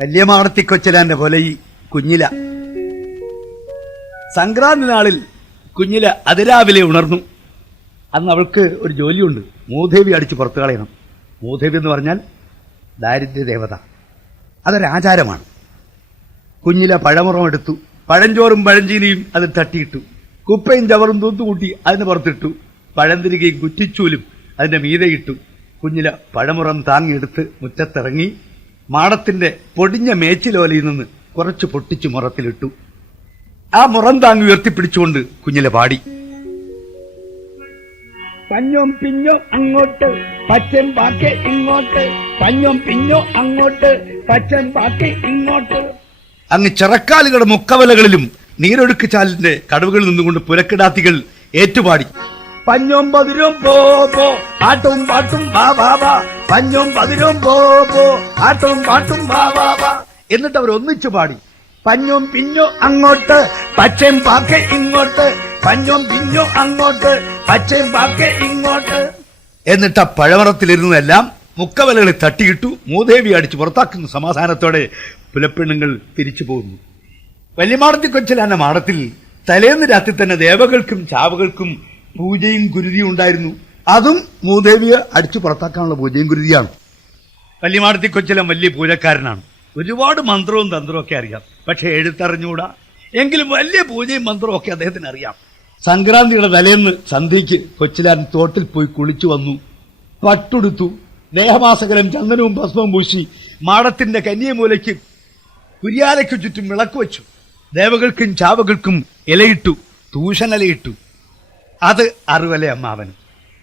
വലിയ മാടത്തിക്കൊച്ചിലാന്റെ പോലെ ഈ കുഞ്ഞില സംക്രാന്തി നാളിൽ കുഞ്ഞില അതിരാവിലെ ഉണർന്നു. അന്ന് അവൾക്ക് ഒരു ജോലിയുണ്ട്, മൂദേവി അടിച്ച് പുറത്തു കളയണം. മൂദേവി എന്ന് പറഞ്ഞാൽ ദാരിദ്ര്യ ദേവത, അതൊരാചാരമാണ്. കുഞ്ഞില പഴമുറം എടുത്തു, പഴഞ്ചോറും പഴഞ്ചീനിയും അതിൽ തട്ടിയിട്ടു, കുപ്പയും ചവറും തൂത്തുകൂട്ടി അതിന് പുറത്തിട്ടു, പഴംതിരികയും കുറ്റിച്ചൂലും അതിന്റെ മീതെയിട്ടു. കുഞ്ഞില പഴമുറം താങ്ങിയെടുത്ത് മുറ്റത്തിറങ്ങി മാടത്തിന്റെ പൊടിഞ്ഞ മേച്ചിലോലയിൽ നിന്ന് കുറച്ച് പൊട്ടിച്ചു മുറത്തിലിട്ടു. ആ മുറം താങ്ങി ഉയർത്തിപ്പിടിച്ചുകൊണ്ട് കുഞ്ഞില പാടി: പഞ്ഞോം പിഞ്ഞോ അങ്ങോട്ട് പച്ചൻ പാക്കെ ഇങ്ങോട്ട്, പഞ്ഞോം പിഞ്ഞോ അങ്ങോട്ട് പച്ചൻ പാക്കെ ഇങ്ങോട്ട്. അങ്ങ് ചിറക്കാലുകളുടെ മുക്കവലകളിലും നീരൊഴുക്ക് ചാലിന്റെ കടവുകളിൽ നിന്നുകൊണ്ട് പുലക്കിടാത്തികൾ ഏറ്റുപാടി: പഞ്ഞോം പതിരും പോ ആട്ടവും പാട്ടും വാ വാ വാ, പഞ്ഞോം പതിരും പോ ആട്ടവും പാട്ടും വാ വാ വാ. എന്നിട്ട് അവർ ഒന്നിച്ചു പാടി: പഞ്ഞോം പിഞ്ഞോ അങ്ങോട്ട് പച്ചയും പാക്കെ ഇങ്ങോട്ട്, പഞ്ഞോം പിഞ്ഞോ അങ്ങോട്ട് പച്ചയും പാക്കെ ഇങ്ങോട്ട്. എന്നിട്ട് ആ പഴമറത്തിലിരുന്നതെല്ലാം മുക്കവലകളിൽ തട്ടിയിട്ടു മൂദേവി അടിച്ച് പുറത്താക്കുന്ന സമാധാനത്തോടെ പുലപ്പെണ്ണുങ്ങൾ തിരിച്ചു പോകുന്നു. വലിയമാടത്തിക്കൊച്ചിലാന്റെ മാടത്തിൽ തലേന്ന് രാത്രി തന്നെ ദേവകൾക്കും ചാവകൾക്കും പൂജയും ഗുരുതിയും ഉണ്ടായിരുന്നു. അതും മൂദേവിയെ അടിച്ചു പുറത്താക്കാനുള്ള പൂജയും ഗുരുതിയാണ്. വലിയമാടത്തിക്കൊച്ചിലൻ വലിയ പൂജക്കാരനാണ്. ഒരുപാട് മന്ത്രവും തന്ത്രവും ഒക്കെ അറിയാം, പക്ഷെ എഴുത്തറിഞ്ഞൂടാ. എങ്കിലും വലിയ പൂജയും മന്ത്രവും ഒക്കെ അദ്ദേഹത്തിന് അറിയാം. സംക്രാന്തിയുടെ തലേന്ന് സന്ധ്യയ്ക്ക് കൊച്ചിലാൻ തോട്ടിൽ പോയി കുളിച്ചു വന്നു, പട്ടുടുത്തു, ദേഹമാസകലം ചന്ദനവും ഭസ്മവും പൂശി മാടത്തിന്റെ കന്യമൂലയ്ക്ക് കുരിയാലയ്ക്കു ചുറ്റും വിളക്ക് വെച്ചു. ദേവകൾക്കും ചാവകൾക്കും ഇലയിട്ടു, തൂഷനിലയിട്ടു. അത് അറുവല അമ്മാവനും.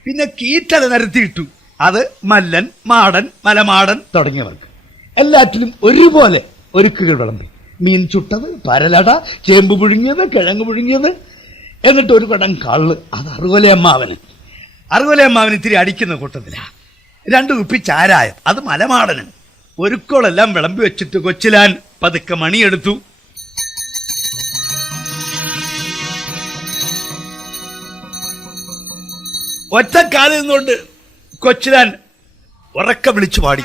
പിന്നെ കീറ്റല നിരത്തിയിട്ടു, അത് മല്ലൻ, മാടൻ, മലമാടൻ തുടങ്ങിയവർക്ക്. എല്ലാറ്റിലും ഒരുപോലെ ഒരുക്കുകൾ വിളമ്പി. മീൻ ചുട്ടത്, പരലട, ചേമ്പ് പുഴുങ്ങിയത്, കിഴങ്ങ് പുഴുങ്ങിയത്, എന്നിട്ട് ഒരു കടം കള്ള്, അത് അറുവല അമ്മാവന്. അറുവല അമ്മാവന് ഇത്തിരി അടിക്കുന്ന കൂട്ടത്തില. 2 കുപ്പി ചാരായം, അത് മലമാടന്. ഒരുക്കോളെല്ലാം വിളമ്പി വെച്ചിട്ട് കൊച്ചിലാൻ പതുക്കെ മണിയെടുത്തു. ഒറ്റക്കാലിൽ നിന്നുകൊണ്ട് കൊച്ചിലാൻ ഉറക്ക വിളിച്ചു പാടി: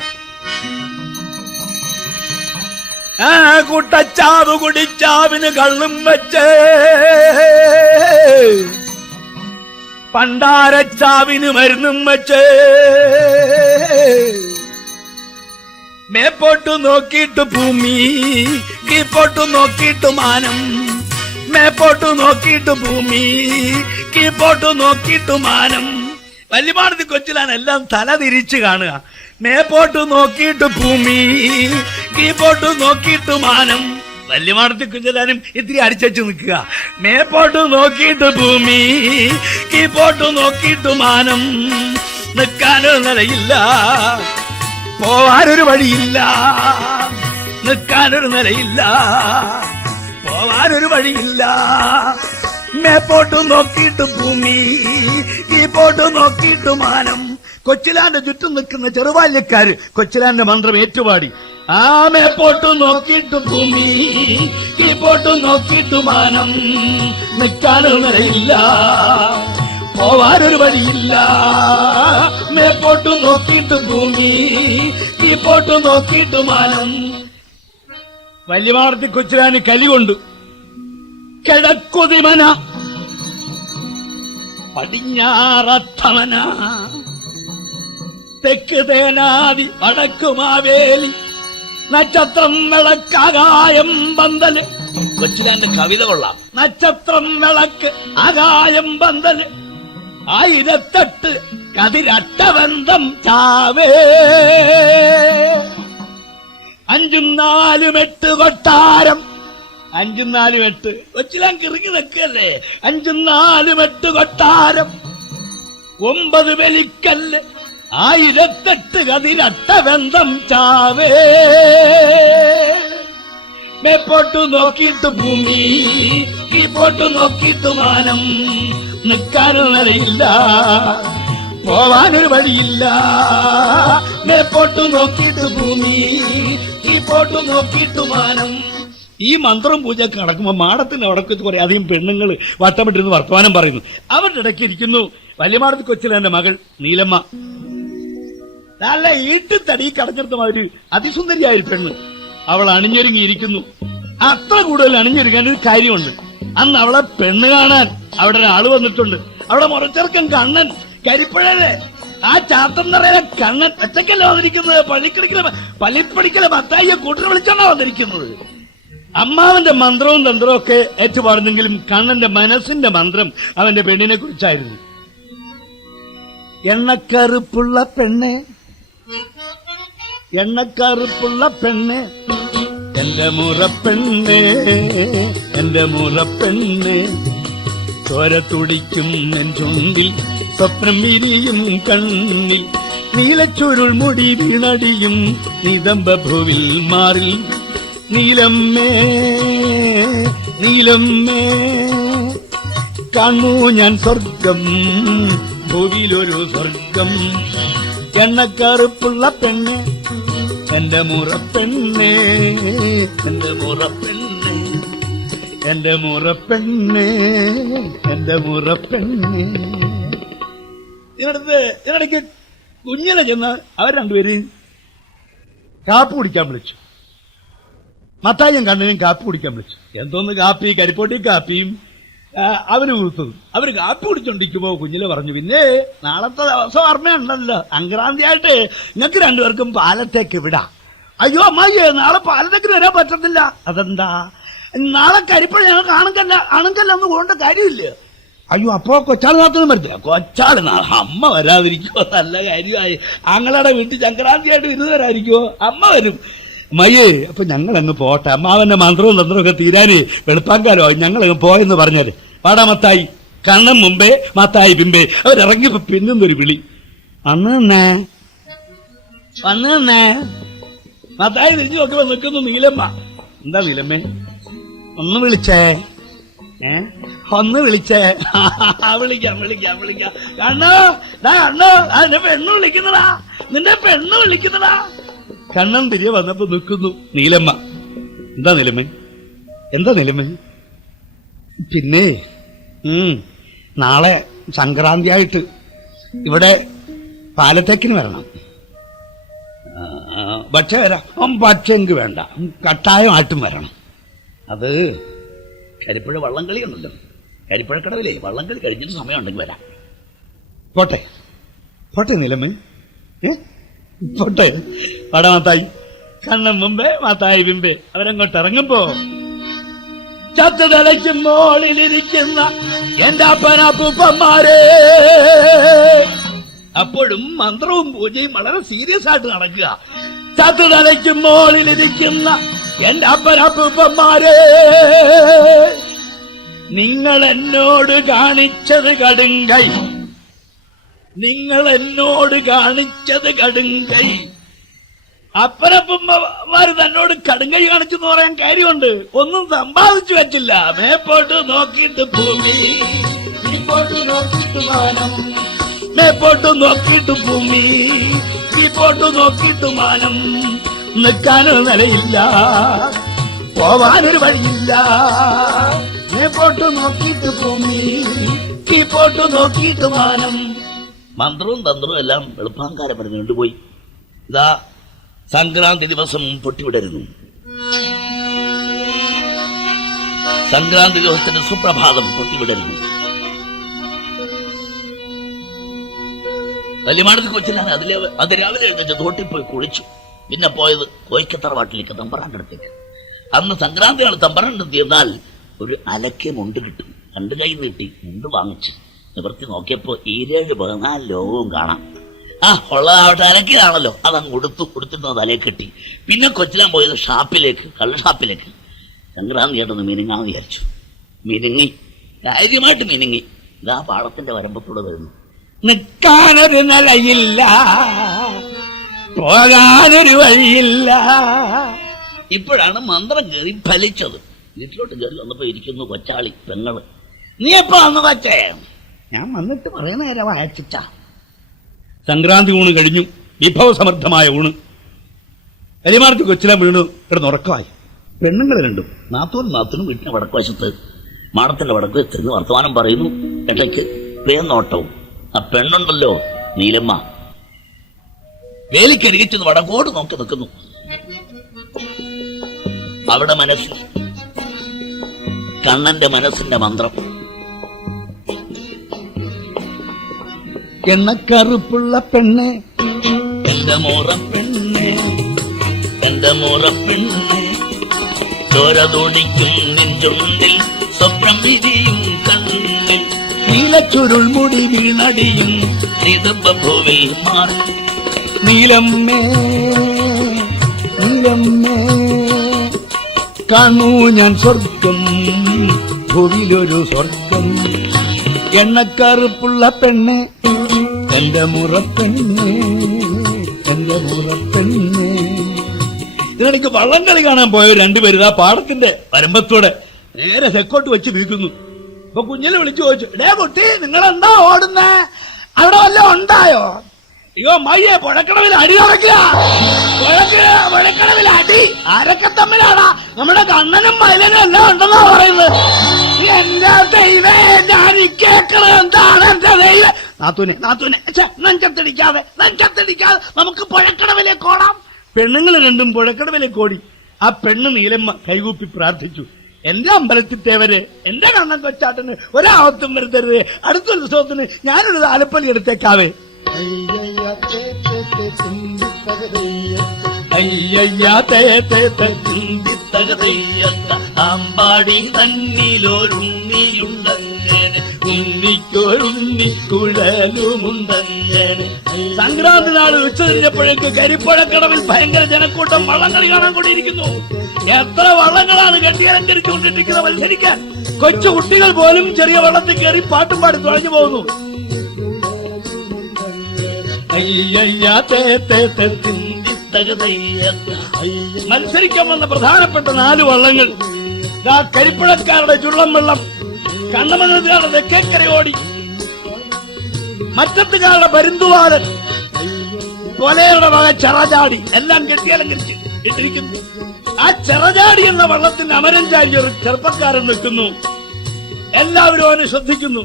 ആ കൂട്ടച്ചാവ് കുടിച്ചാവിന് കള്ളും വെച്ച്, പണ്ടാരച്ചാവിന് മരുന്നും വെച്ച്, മേപ്പോട്ടു നോക്കിയിട്ട് ഭൂമി, കീപ്പോട്ടു നോക്കിയിട്ട് മാനം, മേപ്പോട്ടു നോക്കിയിട്ട് ഭൂമി, കീപ്പോട്ടു നോക്കിയിട്ട് മാനം. വലിയമാടത്തി കൊച്ചിലാൻ എല്ലാം തല തിരിച്ചു കാണുക. മേപ്പോട്ടു നോക്കിയിട്ട് ഭൂമി, കീപ്പോട്ടു നോക്കിയിട്ട് മാനം. വലിയമാടത്തി കൊച്ചിലാനും ഇത്തിരി അടിച്ചു നിൽക്കുക. മേപ്പോട്ടു നോക്കിയിട്ട് ഭൂമി, കീപ്പോട്ടു നോക്കിയിട്ട് മാനം. നിൽക്കാനൊരു നിലയില്ല, പോവാനൊരു വഴിയില്ല, നിൽക്കാനൊരു നിലയില്ല, പോവാനൊരു വഴിയില്ല. മേപ്പോട്ട് നോക്കിയിട്ട് ഭൂമി, കീപ്പോട്ട് നോക്കിയിട്ട് മാനം. കൊച്ചിലാന്റെ ചുറ്റും നിൽക്കുന്ന ചെറുബാല്യക്കാര് കൊച്ചിലാന്റെ മന്ത്രം ഏറ്റുപാടി: ആ മേപ്പോട്ട് നോക്കിയിട്ട് ഭൂമി, കീപ്പോട്ട് നോക്കിയിട്ട് മാനം. നിൽക്കാനൊരു നിലയില്ല, പോവാനൊരു വഴിയില്ല, മേപ്പോട്ട് നോക്കിയിട്ട് ഭൂമി, കീപ്പോട്ട് നോക്കിയിട്ട് മാനം. വലിയമാടത്തി കൊച്ചിലാന് കലി കൊണ്ടു. കിഴക്കുതിമന, പടിഞ്ഞാറത്തമന, തെക്ക് തേനാദി, വടക്കുമാവേലി, നക്ഷത്രം വിളക്കാകായം പന്തല്. കൊച്ചിലാന്റെ കവിത കൊള്ളാം. നക്ഷത്രം വിളക്ക് ആകായം പന്തല്, 1008 കതിരട്ടബന്ധം ചാവേ, 5ഉം 4ഉം 8 കൊട്ടാരം. 5ഉം 4ഉം 8 കൊച്ചിലാൻ കിറങ്ങി നിൽക്കല്ലേ. 5ഉം 4ഉം 8 കൊട്ടാരം, 9 വെലിക്കല്ല്, 1008 കതിരട്ടബന്ധം ചാവേ. മേപ്പോട്ടു നോക്കിയിട്ട് ഭൂമി, കീപ്പോട്ടു നോക്കിയിട്ട് മാനം. നിൽക്കാനൊരു നിലയില്ല, പോവാനൊരു വഴിയില്ല, മേപ്പോട്ടു നോക്കിയിട്ട് ഭൂമി, കീപ്പോട്ടു നോക്കിയിട്ട് മാനം. ഈ മന്ത്രം പൂജ നടക്കുമ്പോൾ മാടത്തിന് അവിടെ കുറെ അധികം പെണ്ണുങ്ങൾ വട്ടമിട്ടിരുന്ന് വർത്തമാനം പറയുന്നു. അവരുടെ ഇടയ്ക്ക് ഇരിക്കുന്നു വലിയമാടത്തി കൊച്ചിലാന്റെ മകൾ നീലമ്മ. നല്ല ഈട്ടുതടി കടഞ്ഞെടുത്ത മാതിരി അതിസുന്ദരിയായ പെണ്ണ്. അവൾ അണിഞ്ഞൊരുങ്ങിയിരിക്കുന്നു. അത്ര കൂടുതൽ അണിഞ്ഞൊരുങ്ങാൻ ഒരു കാര്യമുണ്ട്. അന്ന് അവളെ പെണ്ണ് കാണാൻ അവിടെ ഒരാള് വന്നിട്ടുണ്ട്. അവിടെ മുറച്ചെറുക്കൻ കണ്ണൻ, കരിപ്പഴല്ലേ, ആ ചാത്തൻ നിറയിലെ കണ്ണൻ ഒറ്റക്കല്ല വന്നിരിക്കുന്നത്. പള്ളിപ്പടിക്കലെ മത്തായിയെ കൂട്ടിന് വിളിച്ചാണോ വന്നിരിക്കുന്നത്. അമ്മാവന്റെ മന്ത്രവും തന്ത്രവും ഒക്കെ ഏറ്റുപാടുന്നെങ്കിലും കണ്ണന്റെ മനസ്സിന്റെ മന്ത്രം അവന്റെ പെണ്ണിനെ കുറിച്ചായിരുന്നു. എണ്ണക്കറുപ്പുള്ള പെണ്ണ്, എണ്ണക്കറുപ്പുള്ള പെണ്ണ്, എന്റെ മുറപ്പെണ്ണ്, എന്റെ മുറപ്പെണ്ണ്, ചോര തുടിക്കും നെഞ്ചുണ്ടിൽ സ്വപ്നം വിരിയും കണ്ണിൽ, നീലച്ചുരുൾ മുടി വീണടിയും നിതംബഭൂവിൽ മാറിൽ, നീലമ്മേ നീലമ്മേ കാണൂ ഞാൻ സ്വർഗം, ഭൂവിലൊരു സ്വർഗം, എണ്ണക്കറുപ്പുള്ള പെണ്ണ്, എന്റെ മുറപ്പെണ്ണ്, എന്റെ മുറപ്പെണ്ണ്, എന്റെ മുറപ്പെണ്ണ്, എന്റെ മുറപ്പെണ്ണ്. ഇതിനിടയ്ക്ക് കുഞ്ഞിനെ ചെന്ന് അവർ രണ്ടുപേരെയും കാപ്പി കുടിക്കാൻ വിളിച്ചു. മത്തായിയും കണ്ണനും കാപ്പി കുടിക്കാൻ വിളിച്ചു. എന്തോന്ന് കാപ്പി, കരിപ്പോട്ടി കാപ്പിയും അവര് കൊടുത്തത്. അവര് കാപ്പി കുടിച്ചോണ്ടിരിക്കുമ്പോ കുഞ്ഞിലെ പറഞ്ഞു, പിന്നെ നാളത്തെ ദിവസം ഓർമ്മയുണ്ടല്ലോ, സംക്രാന്തിയായിട്ട് നിങ്ങൾക്ക് രണ്ടുപേർക്കും പാലത്തേക്ക് വിടാം. അയ്യോ അമ്മായി, നാളെ പാലത്തേക്ക് വരാൻ പറ്റത്തില്ല. അതെന്താ? നാളെ കരിപ്പഴ ഞങ്ങൾക്ക് ആണുങ്കല്ലെന്ന് പോകേണ്ട കാര്യമില്ല. അയ്യോ, അപ്പോ കൊച്ചാൾ മാത്രം പറ്റില്ല. കൊച്ചാള് നാളെ അമ്മ വരാതിരിക്കുമോ? നല്ല കാര്യമായി. ആങ്ങളുടെ വീട്ടിൽ സംക്രാന്തിയായിട്ട് വിരുദ്ധരായിരിക്കുമോ? അമ്മ വരും. മയ്യേ, അപ്പൊ ഞങ്ങളങ്ങ് പോട്ടെ, അമ്മാവന്റെ മന്ത്രവും തന്ത്രവും ഒക്കെ തീരാനേ വെളുപ്പാങ്കാലോ, ഞങ്ങളങ്ങ് പോയെന്ന് പറഞ്ഞാല്. പാടാ മത്തായി. കണ്ണൻ മുമ്പേ, മത്തായി പിമ്പേ. അവരിറങ്ങിയപ്പോ പിന്നൊന്നൊരു വിളി, വന്ന് നിന്നേ, വന്ന് നിന്നേ. മത്തായി തിരിഞ്ഞു നോക്കുമ്പോ നിൽക്കുന്നു നീലമ്മ. എന്താ നീലമ്മേ? ഒന്ന് വിളിച്ചേ, ഒന്ന് വിളിച്ചേ. വിളിക്കാം വിളിക്കാം വിളിക്കാം. കണ്ണോ, കണ്ണോ, നിന്റെ പെണ്ണു വിളിക്കുന്നടാ, നിന്റെ പെണ്ണു വിളിക്കുന്നടാ. കണ്ണൻ തിരികെ വന്നപ്പോ നിൽക്കുന്നു നീലമ്മ. എന്താ നിലമ്മേ? എന്താ നിലമ്മേ? പിന്നെ നാളെ സംക്രാന്തിയായിട്ട് ഇവിടെ പാലത്തേക്കിന് വരണം. പക്ഷേ വരാം. പക്ഷെങ്കിൽ വേണ്ട, കട്ടായമായിട്ടും വരണം. അത് കരിപ്പുഴ വള്ളംകളി ഉണ്ടല്ലോ, കരിപ്പുഴക്കടവിലേ വള്ളംകളി കഴിഞ്ഞിട്ട് സമയമുണ്ടെങ്കിൽ വരാം. പോട്ടെ പോട്ടെ നിലമ്മേ, പോട്ടെ. പാടാ മത്തായി. കണ്ണൻ മുമ്പേ, മത്തായി പിമ്പേ. അവരങ്ങോട്ട് ഇറങ്ങുമ്പോ ചത്തുതലയ്ക്കും മോളിലിരിക്കുന്ന എന്റെ അപ്പനപ്പൂപ്പന്മാരെ. അപ്പോഴും മന്ത്രവും പൂജയും വളരെ സീരിയസ് ആയിട്ട് നടക്കുക. ചത്തുതലയ്ക്കും മോളിലിരിക്കുന്ന എന്റെ അപ്പനപ്പൂപ്പന്മാരെ, നിങ്ങൾ എന്നോട് കാണിച്ചത് കടുങ്കൈ, നിങ്ങൾ എന്നോട് കാണിച്ചത് കടുങ്കൈ. അപ്പനപ്പന്മാര് തന്നോട് കടുങ്കൈ കാണിച്ചെന്ന് പറയാൻ കാര്യമുണ്ട്. ഒന്നും സമ്പാദിച്ചു വെച്ചില്ല. മേപ്പോട്ട് നോക്കിയിട്ട് ഭൂമി, ഇപ്പോട്ട് നോക്കിയിട്ട് മാനം, മേപ്പോട്ട് നോക്കിയിട്ട് ഭൂമി, ഇപ്പോട്ട് നോക്കിയിട്ട് മാനം. നിൽക്കാനൊരു നിലയില്ല, പോവാനൊരു വഴിയില്ല. മേപ്പോട്ട് നോക്കിയിട്ട് ഭൂമി, ഇപ്പോട്ട് നോക്കിയിട്ട് മാനം. മന്ത്രവും തന്ത്രവും എല്ലാം എളുപ്പാങ്കാരം പറഞ്ഞ് കൊണ്ടുപോയി. ഇതാ സംക്രാന്തി ദിവസം പൊട്ടിവിടരുന്നു. സംക്രാന്തി ദിവസത്തിന്റെ സുപ്രഭാതം പൊട്ടിവിടരുന്നു. വലിയമാടത്ത് കൊച്ചിലാണ്. അതിരാവിലെ എഴുന്നേറ്റ് തോട്ടിൽ പോയി കുളിച്ചു. പിന്നെ പോയത് കോയിക്കത്തറവാട്ടിലേക്ക്, തമ്പറാണ്ടടുത്തേക്ക്. അന്ന് സംക്രാന്തിയാണ്. തമ്പറാണ്ടത്ത് എന്നാൽ ഒരു അലക്കെ മുണ്ട് കിട്ടും. രണ്ട് കൈ നീട്ടി മുണ്ട് വാങ്ങിച്ചു നിവർത്തി നോക്കിയപ്പോ 7-14 ലോകവും കാണാം. ഉള്ളതാവട്ടെ, അലക്കിയതാണല്ലോ. അതങ്ങ് കൊടുത്തിരുന്ന തലയെ കെട്ടി. പിന്നെ കൊച്ചിലാൻ പോയത് ഷാപ്പിലേക്ക്, കള്ള് ഷാപ്പിലേക്ക്. സംക്രാന്തി ആയിട്ടൊന്ന് മിനുങ്ങാന്ന് വിചാരിച്ചു. മിനുങ്ങി, കാര്യമായിട്ട് മിനുങ്ങി. ഇതാ പാടത്തിന്റെ വരമ്പത്തൂടെ വരുന്നു. നിൽക്കാനൊരു നിലയില്ല, പോകാനൊരു വഴിയില്ല. ഇപ്പോഴാണ് മന്ത്രം കയറി ഫലിച്ചത്. വീട്ടിലോട്ട് കയറി വന്നപ്പോ ഇരിക്കുന്നു കൊച്ചാളി പെങ്ങള്. നീ എപ്പോ വന്നു കൊച്ചേ? ഞാൻ വന്നിട്ട് പറയുന്ന നേരം അയച്ചിട്ട. സംക്രാന്തി ഊണ് കഴിഞ്ഞു. വിഭവസമൃദ്ധമായ ഊണ്. വലിയമാർക്ക് കൊച്ചിലാൻ വീണു കിടന്നുറക്കമായി. പെണ്ണുങ്ങൾ രണ്ടും, നാത്തൂനും വീട്ടിന്റെ വടക്കുവശത്ത് മാടത്തിന്റെ വടക്ക് ചെന്ന് വർത്തമാനം പറയുന്നു. ഇടയ്ക്ക് പേന്നോട്ടവും. ആ പെണ്ണുണ്ടല്ലോ നീലമ്മ, വേലിക്കരികിച്ചെന്ന് വടക്കോട്ട് നോക്കി നിൽക്കുന്നു. അവിടെ മനസ്സിൽ കണ്ണന്റെ മനസ്സിന്റെ മന്ത്രം. എണ്ണക്കറുപ്പുള്ള പെണ്ണ്, എന്റെ മുറപ്പെണ്ണ്, എന്റെ മുറപ്പെണ്ണ്, ചോരതൊടിക്കും നെഞ്ചുണ്ടിൽ സ്വപ്നം വിരിയും കണ്ണിൽ, നീലച്ചുരുൾ മുടി വീണടിയും നിതഭൂവിൽ മാറി. നീലമ്മേ നീലമ്മേ കാണൂ ഞാൻ സ്വർഗം, ഭൂവിലൊരു സ്വർഗം. എണ്ണക്കറുപ്പുള്ള പെണ്ണ്, എന്റെ മുറപ്പെണ്ണ്, എന്റെ മുറപ്പെണ്ണ്. ഇതിനിടയ്ക്ക് വള്ളംകളി കാണാൻ പോയ രണ്ടുപേരും ആ പാടത്തിന്റെ വരമ്പത്തോടെ നേരെ തെക്കോട്ട് വെച്ച് വീക്കുന്നു. അപ്പൊ കുഞ്ഞിനെ വിളിച്ചു ചോദിച്ചു, ഡേ കുട്ടി, നിങ്ങളെന്താ ഓടുന്നേ? അവിടെ വല്ലതും ഉണ്ടായോ? അയ്യോ മയ്യെ, പുഴക്കടവിൽ അടി നടക്കില്ല, പുഴക്കടവിൽ അടി. ആരൊക്കെ തമ്മിലാടാ? നമ്മുടെ കണ്ണനും മയിലനും എല്ലാം ഉണ്ടെന്നാ പറയുന്നത്. എന്റെ ദൈവേ, ഞാൻ കേൾക്കണത് എന്താണ്? എന്റെ ദൈവം, നാത്തൂനെ നെഞ്ചത്തടിക്കാതെ നമുക്ക് പുഴക്കടവിലേക്ക് ഓടാം. പെണ്ണുങ്ങൾ രണ്ടും പുഴക്കടവിലേക്ക് ഓടി. ആ പെണ്ണ് നീലമ്മ കൈകൂപ്പി പ്രാർത്ഥിച്ചു, എന്റെ അമ്പലത്തിൽ തേവര്, എന്റെ കണ്ണൻ കൊച്ചാട്ടന് ഒരാവത്തും വരുത്തരുത്. അടുത്ത ഉത്സവത്തിന് ഞാനൊരു താലപ്പലി എടുത്തേക്കാവേ. അമ്പാടി തന്നിലൊരുണ്ണിയുണ്ടങ്ങനെ, ഉണ്ണിക്കൊരുണ്ണിക്കുഴലുമുണ്ടങ്ങനെ. സംക്രാന്തി നാൾ ഉച്ചതിരിഞ്ഞപ്പോഴേക്ക് കരിപ്പുഴക്കടവിൽ ഭയങ്കര ജനക്കൂട്ടം വള്ളംകളി കാണാൻ കൊണ്ടിരിക്കുന്നു. എത്ര വള്ളങ്ങളാണ് കെട്ടിയലങ്കരിച്ചുകൊണ്ടിരിക്കുന്നത് മത്സരിക്കാൻ. കൊച്ചു കുട്ടികൾ പോലും ചെറിയ വള്ളത്തിൽ കയറി പാട്ടും പാടി തുഴഞ്ഞു പോകുന്നു. മത്സരിക്കാൻ വന്ന പ്രധാനപ്പെട്ട 4 വള്ളങ്ങൾ കരിപ്പുഴക്കാരുടെ ചുള്ളം വെള്ളം, കണ്ണമംഗലത്തുകാരുടെ തെക്കേക്കരയോടി, മറ്റത്തുകാരുടെ പരുന്തുവാലൻ, കൊലയുടെ വക ചെറചാടി എല്ലാം കെട്ടിയലങ്കരിച്ച് ഇട്ടിരിക്കുന്നു. ആ ചെറചാടി എന്ന വള്ളത്തിന്റെ അമരം ചാരി ഒരു ചെറുപ്പക്കാരൻ നിൽക്കുന്നു. എല്ലാവരും അവനെ ശ്രദ്ധിക്കുന്നു.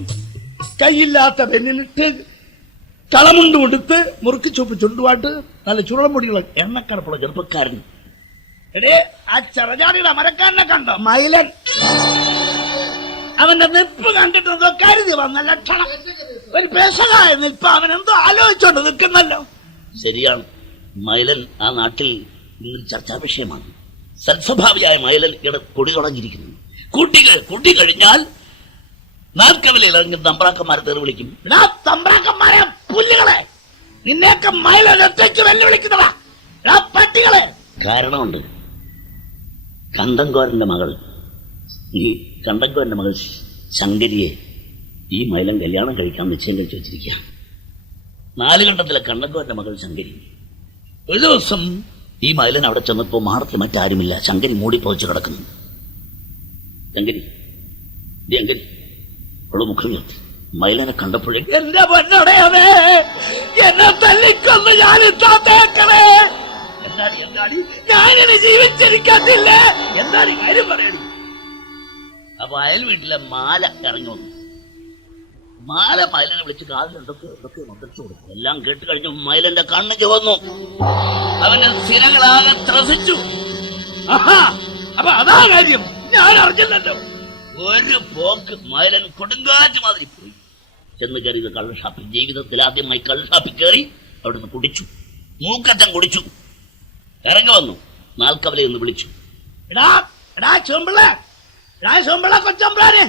കൈയില്ലാത്ത പെണ്ണിനിട്ട് കളമുണ്ട് കൊടുത്ത് മുറുക്കി ചുപ്പ് ചുണ്ടുപാട്ട് നല്ല ചുരുളമുടികൾ എണ്ണക്കടപ്പുള്ള ചെറുപ്പക്കാരൻ. എടേ, ആ ചെറചാടിയുടെ അമരക്കാരനെ കണ്ടോ? മയിലൻ. അവന്റെ നിൽപ്പ് കണ്ടിട്ടെന്തോ കരുതി വന്ന ലക്ഷണം. ഒരു പേശകായ നിൽപ്പ്. അവൻ എന്തോ ആലോചിച്ചോണ്ട് നിൽക്കുന്നല്ലോ. ശരിയാണ്, മൈലൻ ആ നാട്ടിൽ ഇന്ന് ചർച്ചാ വിഷയമാണ്. സൽസ്വഭാവിയായ മൈലൻ ഇവിടെ കൊടി തുടങ്ങിയിരിക്കുന്നു. കുട്ടി കഴിഞ്ഞാൽ നാൽക്കവലിൽ ഇറങ്ങി തമ്പ്രാക്കന്മാരെ തെറി വിളിക്കും. തമ്പ്രാക്കന്മാരെ, പുല്ലുകളെ, നിന്നെയൊക്കെ മയിലൻ ഒറ്റയ്ക്ക് വെല്ലുവിളിക്കുന്നതാ പട്ടികളെ. കാരണമുണ്ട്. കണ്ടങ്കോരന്റെ മകൾ ശങ്കരിയെ ഈ മൈലൻ കല്യാണം കഴിക്കാൻ നിശ്ചയം കഴിച്ചു വെച്ചിരിക്കുക. 4 കണ്ടത്തിലെ കണ്ടങ്കോരന്റെ മകൾ ശങ്കരി. ഒരു ദിവസം ഈ മൈലൻ അവിടെ ചെന്നപ്പോ മാടത്തിൽ മറ്റാരുമില്ല. ശങ്കരി മൂടിപ്പോച്ചു കിടക്കുന്നു. ശങ്കരി അവള് മുഖം ഉയർത്തി. മൈലനെ കണ്ടപ്പോഴേ, എന്റെ പൊന്നടയവേ, എന്നെ തല്ലിക്കൊന്ന് ഞാൻ ഇത്താത്തേക്കണേ. എന്താടി ഞാനിങ്ങനെ ജീവിച്ചിരിക്കത്തില്ലേ? എന്താടി കാര്യം പറയണി? അപ്പൊ അയൽ വീട്ടിലെ മാല ഇറങ്ങി വന്നു. മാല മൈലനെ വിളിച്ച് കാതിൽ എന്തൊക്കെ മന്ത്രിച്ചു കൊടുത്തു. എല്ലാം കേട്ട് കഴിഞ്ഞു മൈലന്റെ കണ്ണ് ചുവന്നു. അവന്റെ സിരകളാകെ ത്രസിച്ചു. അപ്പൊ അതാ കാര്യം, ഞാൻ അറിഞ്ഞില്ലല്ലോ. ഒരു പോക്ക് മൈലൻ കൊടുങ്കാറ്റ് മാതിരി പോയി. ചെന്ന് കയറിയത് കള്ളഷാപ്പിൽ. ജീവിതത്തിൽ ആദ്യമായി കള്ളഷാപ്പിൽ കയറി അവിടുന്ന് കുടിച്ചു. മൂക്കറ്റം കുടിച്ചു. ഇറങ്ങി വന്നു. നാൽക്കവലെ ഒന്ന് വിളിച്ചു. കൊച്ചമ്പ്രാനെ,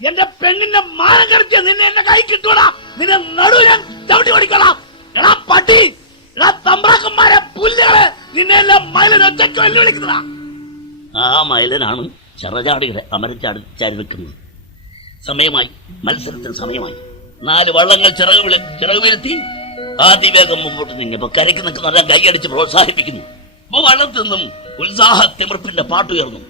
എന്റെ പെണ്ണിന്റെ മാനം കടത്തിയ നിന്നെ എന്റെ കൈ കിട്ടൂടാ. നിന്നെ നടു ഞാൻ ചവിട്ടി ഓടിക്കോളാം. എടാ പട്ടി, എടാ തമ്പ്രാക്കന്മാരെ, പുല്ലുകളെ, നിന്നെ എല്ലാം മൈലൻ ഒറ്റയ്ക്ക് വെല്ലുവിളിക്കുന്നതാ. ആ മൈലനാണ് ചെറചാടിയുടെ അമരച്ചാടി നിൽക്കുന്നത്. സമയമായി, മത്സരത്തിന് സമയമായി. 4 വള്ളങ്ങൾ ചിറക് വീഴ്ത്തി അതിവേഗം മുമ്പോട്ട് നീങ്ങിയപ്പോ കരയ്ക്ക് നിൽക്കുന്നവരെ കൈയടിച്ച് പ്രോത്സാഹിപ്പിക്കുന്നു. അപ്പൊ വള്ളത്തിൽ നിന്നും ഉത്സാഹ തിമിർപ്പിന്റെ പാട്ടുയർന്നു.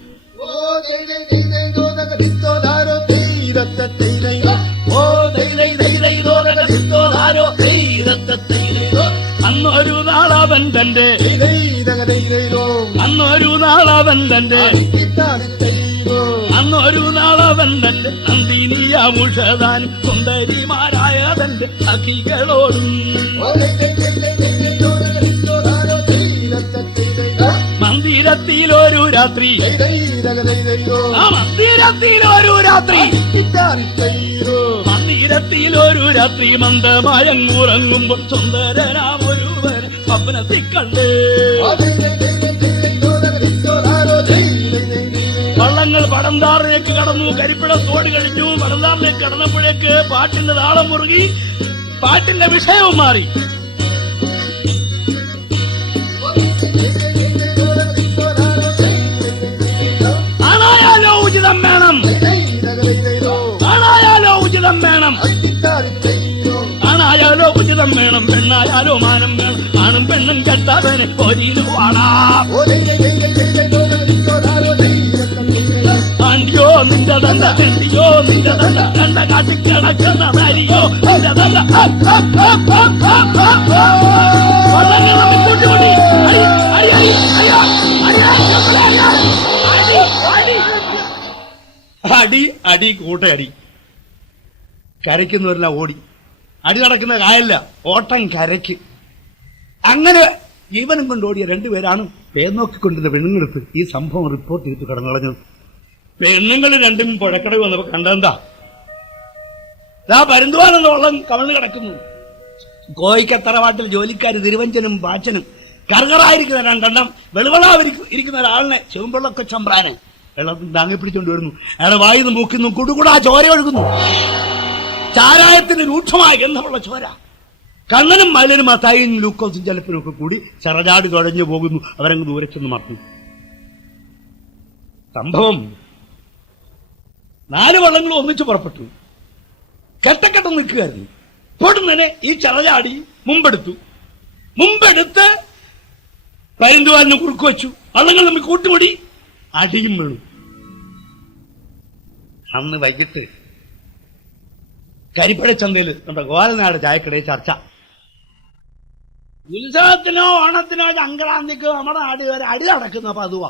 അന്നൊരു നാളവൻ തന്റെ നന്ദിനിയാമുഷതാനും സുന്ദരിമാരായ തന്റെ സഖികളോടും മന്ദിരത്തിൽ മന്ദിരത്തിലൊരു രാത്രി ആ മന്ദിരത്തിലൊരു രാത്രി മന്ദിരത്തിലൊരു രാത്രി മന്ദമയങ്ങുറങ്ങുമ്പോൾ സുന്ദരനാമൊരുവൻ സ്വപ്നത്തിൽ കണ്ട് വള്ളങ്ങൾ പടന്താറിലേക്ക് കടന്നു. കരിപ്പിട തോട് കഴിഞ്ഞു. പടന്താറിലേക്ക് കടന്നപ്പോഴേക്ക് പാട്ടിന്റെ താളം മുറുകി, പാട്ടിന്റെ വിഷയവും മാറി. ആണായാലോ ഉചിതം വേണം, ആണായാലോ ഉചിതം വേണം, ആണായാലോ ഉചിതം വേണം, പെണ്ണായാലോ മാനം വേണം. ആണും പെണ്ണും കെട്ടാതനെ പൊരിയിലു വാടാം. ആണ്ടിയോ നിന്റെ തണ്ട, തെണ്ടിയോ നിന്റെ തണ്ട, കണ്ട കാട്ടിക്കിടക്കുന്ന നരിയോ നിന്റെ തണ്ട. വള്ളങ്ങൾ തമ്മിൽ കൂട്ടിമുട്ടി. അടി അടി കൂട്ടയടി. കരയ്ക്കുന്നവരെല്ലാം ഓടി. അടി നടക്കുന്ന കായല്ല, ഓട്ടം കരയ്ക്ക്. അങ്ങനെ ജീവനും കൊണ്ട് ഓടിയ രണ്ടുപേരാണ് പേന്നോക്കിക്കൊണ്ടിരുന്ന പെണ്ണുങ്ങളെടുത്ത് ഈ സംഭവം റിപ്പോർട്ട് ചെയ്ത് കടന്നുകളഞ്ഞത്. പെണ്ണുങ്ങൾ രണ്ടും പുഴക്കടവ് വന്നപ്പോ കണ്ടെന്താ, പരുന്തുവാനെന്ന വള്ളം കവന്ന് കിടക്കുന്നു. കോയിക്കത്തറവാട്ടിൽ ജോലിക്കാർ തിരുവഞ്ചനും പാച്ചനും കറുകറായിരിക്കുന്ന രണ്ടെണ്ണം വെളുവളാവിരിക്കുന്ന ഒരാളിനെ ചെമ്പുള്ളൊക്കെ ചമ്പ്രാന് വെള്ളത്തിൽ താങ്ങി പിടിച്ചുകൊണ്ട് വരുന്നു. അയാളെ വായിന്ന് മൂക്കുന്നു, കുടുകൂടാ ചോര ഒഴുകുന്നു. ചാരായത്തിന് രൂക്ഷമായ ഗന്ധമുള്ള ചോര. കണ്ണനും മലനും മത്തായും ലൂക്കോസും ജലപ്പനും ഒക്കെ കൂടി ചെറചാടി തുഴഞ്ഞു പോകുന്നു. അവരങ്ങ് ദൂരെ ചെന്ന് മറന്നു. സംഭവം 4 വള്ളങ്ങളും ഒന്നിച്ചു പുറപ്പെട്ടു. കെട്ടക്കെട്ടം നിൽക്കുകയായിരുന്നു. ഇപ്പോഴും തന്നെ ഈ ചെറചാടി മുമ്പെടുത്ത് പരുന്തുവാലിന് കുറുക്ക് വെച്ചു. വള്ളങ്ങൾ തമ്മിൽ കൂട്ടുകൂടി അടിയും വീണു. അന്ന് വൈകിട്ട് കരിപ്പഴച്ചന്തയിൽ നമ്മുടെ ഗോലനാട് ചായക്കടയിൽ ചർച്ച. ഉത്സവത്തിനോ ഓണത്തിനോ സംക്രാന്തിക്കോ നമ്മുടെ നാട് വരെ അടി നടക്കുന്ന പതുവ.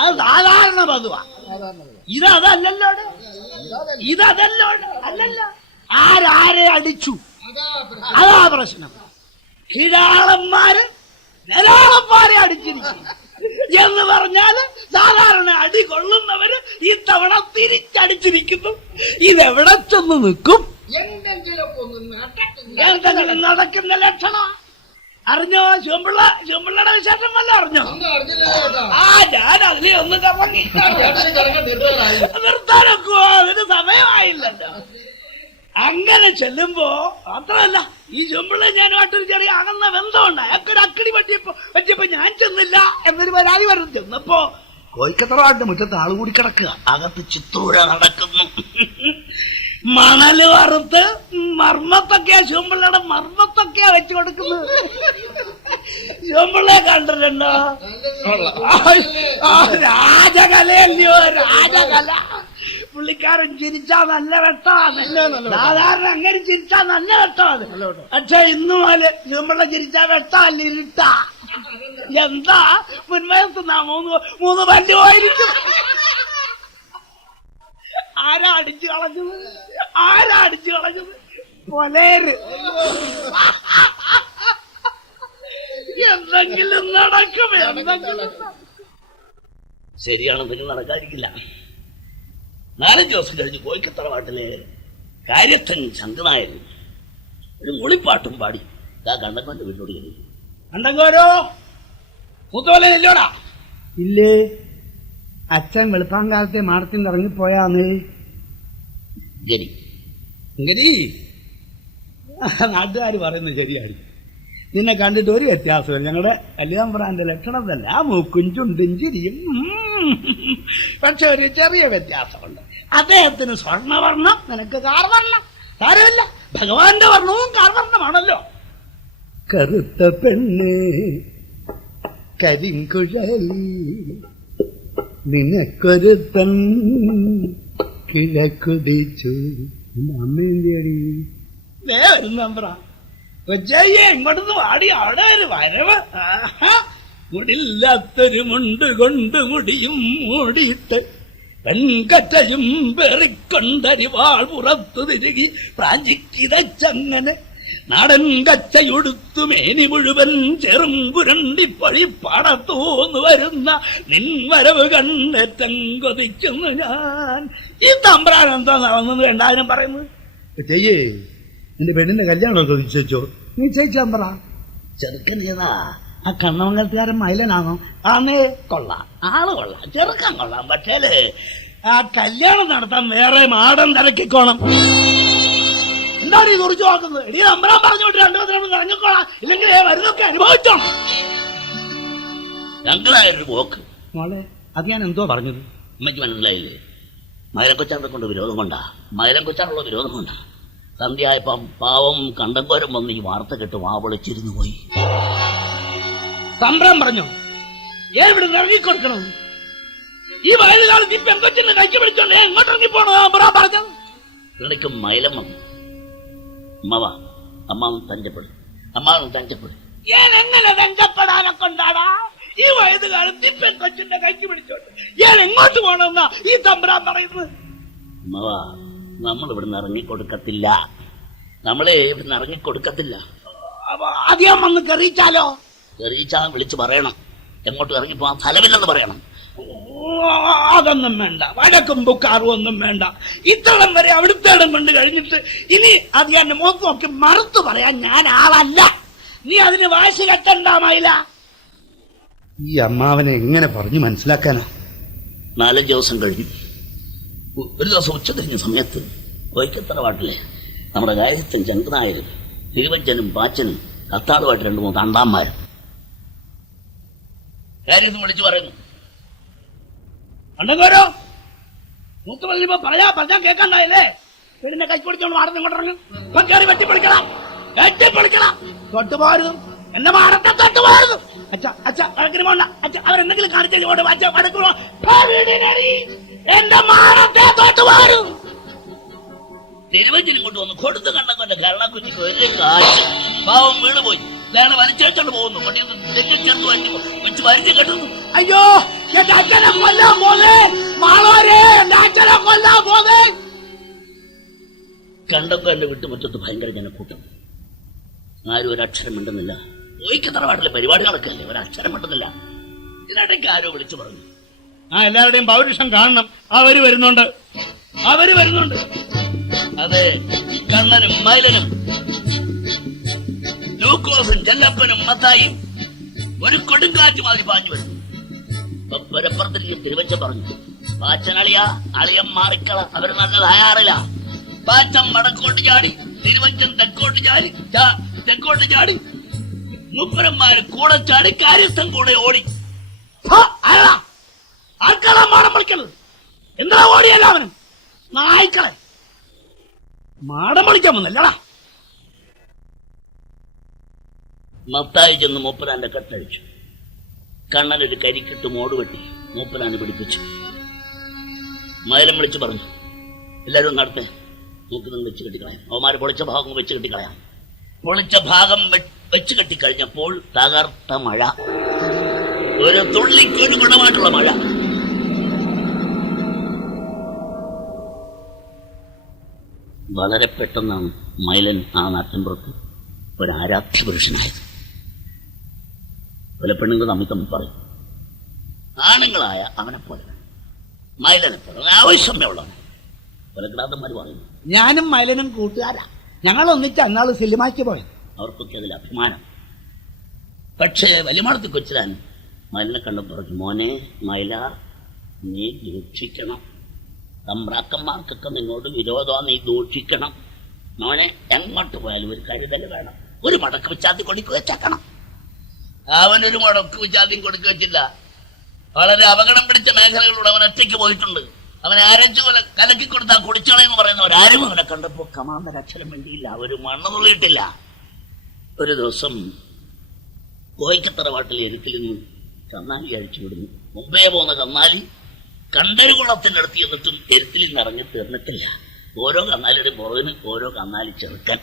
അത് സാധാരണ പതുവ. ഇതല്ലല്ലോ, ഇതല്ലോ അല്ലല്ലോ. ആരെ അടിച്ചു, അതാ പ്രശ്നം. കിടാളന്മാരെ അടിച്ചിരിക്കും എന്ന് പറഞ്ഞാല് സാധാരണ അടി കൊള്ളുന്നവര് ഈ തവണ തിരിച്ചടിച്ചിരിക്കുന്നു. ഇതെവിടെ ചെന്ന് നിൽക്കും? നടക്കുന്ന ലക്ഷണം അറിഞ്ഞോ? ശിവമ്പിള്ളയുടെ വിശേഷം വല്ല അറിഞ്ഞോ? ഞാൻ അതിനെ ഒന്ന് കറങ്ങി നിർത്താനൊക്കെ അതിന് സമയമായില്ലല്ലോ. അങ്ങനെ ചെല്ലുമ്പോ മാത്രമല്ല, ഈ ശിവമ്പിള്ള ഞാനുമായിട്ടൊരു ചെറിയ അകന്ന ബന്ധമുണ്ട്. അയാൾക്ക് ഒരു അക്കടി പറ്റിയപ്പോ ഞാൻ ചെന്നില്ല എന്നൊരു പരാതി പറഞ്ഞു. ചെന്നപ്പോ കോയിക്കത്തറവാട്ടിന്റെ മുറ്റത്ത് ആളുകൂടി കിടക്കുക. അകത്ത് ചിത്തൂര നടക്കുന്നു. മണല് വറുത്ത് മർമ്മത്തൊക്കെയാ, ശിവമ്പിള്ളയുടെ മർമ്മത്തൊക്കെയാ വെച്ചു കൊടുക്കുന്നത്. ശിവമ്പിള്ളയെ കണ്ടിട്ടുണ്ടോ? രാജകലയല്ലയോ, രാജകല. പുള്ളിക്കാരൻ ചിരിച്ചാ നല്ല വെട്ടാണ്. സാധാരണ അങ്ങനെ ചിരിച്ചാ നല്ല വെട്ടാണ്. പക്ഷെ ഇന്നു പോലെ ശിവമ്പിള്ള ചിരിച്ചാ വെട്ടല്ല, ഇരുട്ടാ. എന്താ മുൻവയസ്സെന്നാ 3 പല്ല് പോയിരിക്കും. ആരാ അടിച്ചു കളഞ്ഞത്? പൊലേര്. എന്തെങ്കിലും നടക്കും, എന്തെങ്കിലും. ശരിയാണെന്തെങ്കിലും നടക്കാതിരിക്കില്ല. 4 ദിവസം കഴിഞ്ഞ് കോയിക്കത്തറവാട്ടിലെ കാര്യസ്ഥൻ ശങ്കനായൻ ഒരു മുളിപ്പാട്ടും പാടി ആ കണ്ടങ്കോന്റെ വീട്ടിലോട് കയറി. കണ്ടങ്കോരോ മൂത്തോലല്ലോടാ? ഇല്ലേ, അച്ഛൻ വെളുപ്പാങ്കാലത്തെ മാടത്തിന് ഇറങ്ങിപ്പോയാന്ന്. ഗരി നാട്ടുകാര് പറയുന്നത് ശരിയാണ്. നിന്നെ കണ്ടിട്ട് ഒരു വ്യത്യാസമില്ല. ഞങ്ങളുടെ കല്യാണപ്രാന്റെ ലക്ഷണം തന്നെ, ആ മൂക്കും ചുണ്ടും ചിരിയും. പക്ഷെ ഒരു ചെറിയ വ്യത്യാസമുണ്ട്. അദ്ദേഹത്തിന് സ്വർണ്ണവർണ്ണം, നിനക്ക് കാർവർണ്ണം. സാരമില്ല, ഭഗവാന്റെ വർണ്ണവും കാർവർണ്ണമാണല്ലോ. കറുത്ത പെണ്ണ് കരിങ്കുഴൽ നിനക്കൊരുത്തൻ കിഴക്കുടിച്ചു. അമ്മേന്റെടി വരുന്നമ്പ്ര കൊച്ചയ്യെ ഇങ്ങോട്ടൊന്ന് വാടി. അവിടെ ഒരു വരവ്. മുടില്ലാത്തൊരു മുണ്ട് കൊണ്ട് മുടിയും മൂടിയിട്ട് പെൺകറ്റയും പെറിക്കൊണ്ടരിവാൾ പുറത്തു തിരുകി പ്രാഞ്ചിക്കിതച്ചങ്ങനെ നാടൻ കച്ചയുടുത്തു മേനി മുഴുവൻ ചെറും പുരണ്ടിപ്പഴി പാടത്തൂന്ന് വരുന്ന നിൻവരവ് കണ്ണേറ്റം കൊതിച്ചെന്ന് ഞാൻ. ഈ തമ്പ്രാൻ എന്താ നടന്നത് 2000 പറയുന്നത്? ചെയ്യേ, നിന്റെ പെണ്ണിന്റെ കല്യാണം നിശ്ചയിച്ചോ? നിശ്ചയിച്ചാ പറ. ചെറുക്കൻ ചെയ്താ ആ കണ്ണമംഗലത്തുകാരൻ മൈലനാണോ? ആന്നേ കൊള്ളാം, ആള് കൊള്ളാം, ചെറുക്കൻ കൊള്ളാം. പക്ഷേല് ആ കല്യാണം നടത്താൻ വേറെ മാടം തിരക്കിക്കോണം. എന്താണ് ഈ കുറിച്ച് നോക്കുന്നത്? ഇനി നമ്പറാൻ പറഞ്ഞോട്ട് 2 ദിവസം കഴിഞ്ഞോളാം, ഇല്ലെങ്കിൽ വരുന്നൊക്കെ അനുഭവിച്ചോണം. ഞങ്ങളായൊരു പോക്ക് മോളെ, അത് ഞാൻ എന്തോ പറഞ്ഞത് അമ്മയ്ക്ക് മനസ്സിലായില്ലേ? മൈലക്കൊച്ചാനെ കൊണ്ട് വിരോധം കൊണ്ടാ, മൈലക്കൊച്ചാനുള്ള വിരോധം കൊണ്ടാ. സന്ധ്യയായപ്പം പാവം കണ്ടങ്കോരം വന്ന് ഈ വാർത്ത കേട്ട് വാവളിച്ചിരുന്നു പോയി. തമ്പ്രാൻ പറഞ്ഞോ ഇവിടെ ഇറങ്ങിക്കൊടുക്കണം? ഈ വയലുകാലത്ത് ഈ പെങ്കൊച്ചിന്റെ കൈക്ക് പിടിച്ചോണ്ട് എങ്ങോട്ട് ഇറങ്ങിപ്പോണോ തമ്പ്രാൻ പറഞ്ഞത്? പിള്ളിക്കും മൈലം വന്നു. അമ്മവ അമ്മാവും തഞ്ചപ്പെടും, അമ്മാവും തഞ്ചപ്പെടും. ഞാൻ എങ്ങനെ തഞ്ചപ്പെടാനെ കൊണ്ടാടാ ഈ വയലുകാലത്ത് ഈ പെങ്കൊച്ചിന്റെ കൈക്ക് പിടിച്ചോണ്ട് ഞാൻ എങ്ങോട്ട് പോണെന്നാ ഈ തമ്പ്രാൻ പറയുന്നത്? അമ്മവ നമ്മൾ ഇവിടുന്ന് ഇറങ്ങിക്കൊടുക്കത്തില്ല, നമ്മളെ ഇവിടുന്ന് ഇറങ്ങിക്കൊടുക്കത്തില്ല. അത് ഞാൻ വന്ന് കറിയിച്ചാലോ? ചെറിയ വിളിച്ചു പറയണം, എങ്ങോട്ട് ഇറങ്ങിപ്പോവാൻ സ്ഥലമില്ലെന്ന് പറയണം. അതൊന്നും വേണ്ട, വഴക്കും ബുക്കാറും ഒന്നും വേണ്ട. ഇത്രയും വരെ അവിടുത്തെ കൊണ്ട് കഴിഞ്ഞിട്ട് ഇനി അത് ഞാൻ മുഖത്ത് നോക്കി മറുത്തു പറയാൻ ഞാൻ ആളല്ല. നീ അതിന് വാശി കെട്ടണ്ടാമായില്ല. ഈ അമ്മാവനെ എങ്ങനെ പറഞ്ഞു മനസ്സിലാക്കാനാ? 4 ദിവസം കഴിഞ്ഞു. ഒരു ദിവസം ഉച്ച തിരിഞ്ഞ സമയത്ത് വൈക്കത്തറവാട്ടിലെ നമ്മുടെ കാര്യസ്ഥൻ ചങ്കനായരും തിരുവഞ്ചനും പാച്ചനും കത്താടുമായിട്ട് 2-3 തണ്ടാന്മാരും കാര്യത്തിൽ വിളിച്ചു പറയുന്നു. കണ്ടോരോ മൂത്ത് പറഞ്ഞപ്പോ പറഞ്ഞാ കേൾക്കണ്ടായില്ലേ? വീടിന്റെ കൈ പിടിച്ചോണ്ട് മാറുന്ന ഇങ്ങോട്ടിറങ്ങും. ഇപ്പൊ കയറി വെട്ടിപ്പൊളിക്കണം, വെട്ടിപ്പൊളിക്കണം. തൊട്ടുപോരുതും എന്നെ മാറത്തെ തൊട്ടുപോരുതും. അച്ഛ വഴക്കിന് പോണ്ട. അച്ഛ അവരെന്തെങ്കിലും കാണിച്ചോട്ട് വഴക്കുമോ? എന്റെ മാറത്തെ തൊട്ടുപോരും. തിരുവഞ്ചനും കൊണ്ടുവന്ന് കൊടുത്തു കണ്ടക്കൊന്റെ കരണക്കുറ്റിക്ക് വലിയ കാശ്. പാവം വീണുപോയി. ഇതാണ് വലിച്ചേച്ചോണ്ട് പോകുന്നു. ചേർത്ത് വെച്ച് വലിച്ചു കെട്ടുന്നു. അയ്യോ, എന്റെ അച്ഛനെ കൊല്ലാൻ പോന്നേ മാളോരെ, എന്റെ അച്ഛനെ കൊല്ലാൻ പോന്നേ. കണ്ടപ്പോ എന്റെ വിട്ടുമുറ്റത്ത് ഭയങ്കര ജനക്കൂട്ടം. ആരും ഒരക്ഷരം മിണ്ടുന്നില്ല. ഓയിക്കത്തറവാട്ടിലെ പരിപാടികളൊക്കെ അല്ലേ, ഒരക്ഷരം മിണ്ടുന്നില്ല. ഇതിനിടയ്ക്ക് ആരോ വിളിച്ചു പറഞ്ഞു, എല്ലാവരുടെയും പൗരുഷം കാണണം, അവര് വരുന്നുണ്ട്. അതെ, കണ്ണനും മൈലനും ലൂക്കോസും ചെല്ലപ്പനും മത്തായും ഒരു കൊടുങ്കാറ്റ് മാതിരി പാഞ്ഞു വരുന്നു. പരപ്പുറത്തിൽ തിരുവഞ്ച പറഞ്ഞു, പാച്ചനളിയ അളിയം മാറിക്കള, അവര് നല്ല തയ്യാറില്ല. പാച്ചൻ വടക്കോട്ട് ചാടി, തിരുവഞ്ചൻ തെക്കോട്ട് ചാടി, മൂപ്പരന്മാര് കൂടെ ചാടി, കാര്യസ്ഥൻ കൂടെ ഓടി. ആൾക്കാരാ മാടം വിളിക്കുന്നത്. എന്താ ഓടിയല്ല അവനും നായ്ക്കളെ മാടം വിളിക്കാൻ വന്നല്ലടാ. മത്തായി ചെന്ന് മൂപ്പനാന്റെ കെട്ടഴിച്ചു. കണ്ണനൊരു കരിക്കിട്ട് മോട് വെട്ടി മൂപ്പനാന് പിടിപ്പിച്ചു. മൈലം വിളിച്ചു പറഞ്ഞു, എല്ലാരും നടത്തേ, നോക്കി വെച്ച് കെട്ടിക്കളയാം. അവന്മാര് പൊളിച്ച ഭാഗം വെച്ച് കെട്ടിക്കളയാം. പൊളിച്ച ഭാഗം വെച്ച് കെട്ടിക്കഴിഞ്ഞപ്പോൾ തകർത്ത മഴ, ഒരു തുള്ളിക്കൊരു ഗുണമായിട്ടുള്ള മഴ. വളരെ പെട്ടെന്നാണ് മൈലൻ ആ നാട്ടിൻപുറത്ത് ഒരു ആരാധ്യ പുരുഷനായത്. പല പെണ്ണുങ്ങൾ തമ്മിൽ പറയും, ആണുങ്ങളായ അവനെ പോലെ മൈലനെ പോലെ ആവശ്യമേയുള്ളവൻ. പല കിടാത്തന്മാർ പറയുന്നു, ഞാനും മൈലനും കൂട്ടുകാരാ, ഞങ്ങൾ ഒന്നിച്ച് അന്നാള് സിനിമയ്ക്ക് പോയി. അവർക്കൊക്കെ അതിൽ അഭിമാനം. പക്ഷേ വലിയമാടത്ത് കൊച്ചിലാൻ മൈലിനെ കണ്ടു പറഞ്ഞു, മോനെ മൈല, നീ ദൂഷിക്കണം. തമ്പ്രാക്കന്മാർക്കൊക്കെ നിന്നോട് വിരോധം, നീ ദൂഷിക്കണം. മോനെ എങ്ങോട്ട് പോയാലും ഒരു കരുതൽ വേണം. ഒരു മടക്ക് വിച്ചാത്തി കൊടുക്ക് വെച്ചേക്കണം. അവനൊരു മടക്ക് വിച്ചാത്തിയും കൊടുക്ക് വെച്ചില്ല. വളരെ അപകടം പിടിച്ച മേഖലകളിലൂടെ അവൻ ഒറ്റയ്ക്ക് പോയിട്ടുണ്ട്. അവനെ അരച്ചു പോലെ കലക്കി കൊടുത്താൽ കുടിച്ചോളെന്ന് പറയുന്നവരാരും അവനെ കണ്ടപ്പോ കമാന്തര അക്ഷരം വേണ്ടിയില്ല, ഒരു മണ്ണ് തുള്ളിയിട്ടില്ല. ഒരു ദിവസം കോയിക്കത്തറവാട്ടിൽ എരുത്തിൽ നിന്ന് കന്നാലി അഴിച്ചു വിടുന്നു. മുമ്പേ പോകുന്ന കന്നാലി കണ്ടരുകുളത്തിന്റെ അടുത്ത് ചെന്നിട്ടും എരുത്തിൽ നിന്ന് ഇറങ്ങി തീർന്നിട്ടില്ല. ഓരോ കന്നാലിയുടെ പുറകിന് ഓരോ കന്നാലി ചെറുക്കൻ.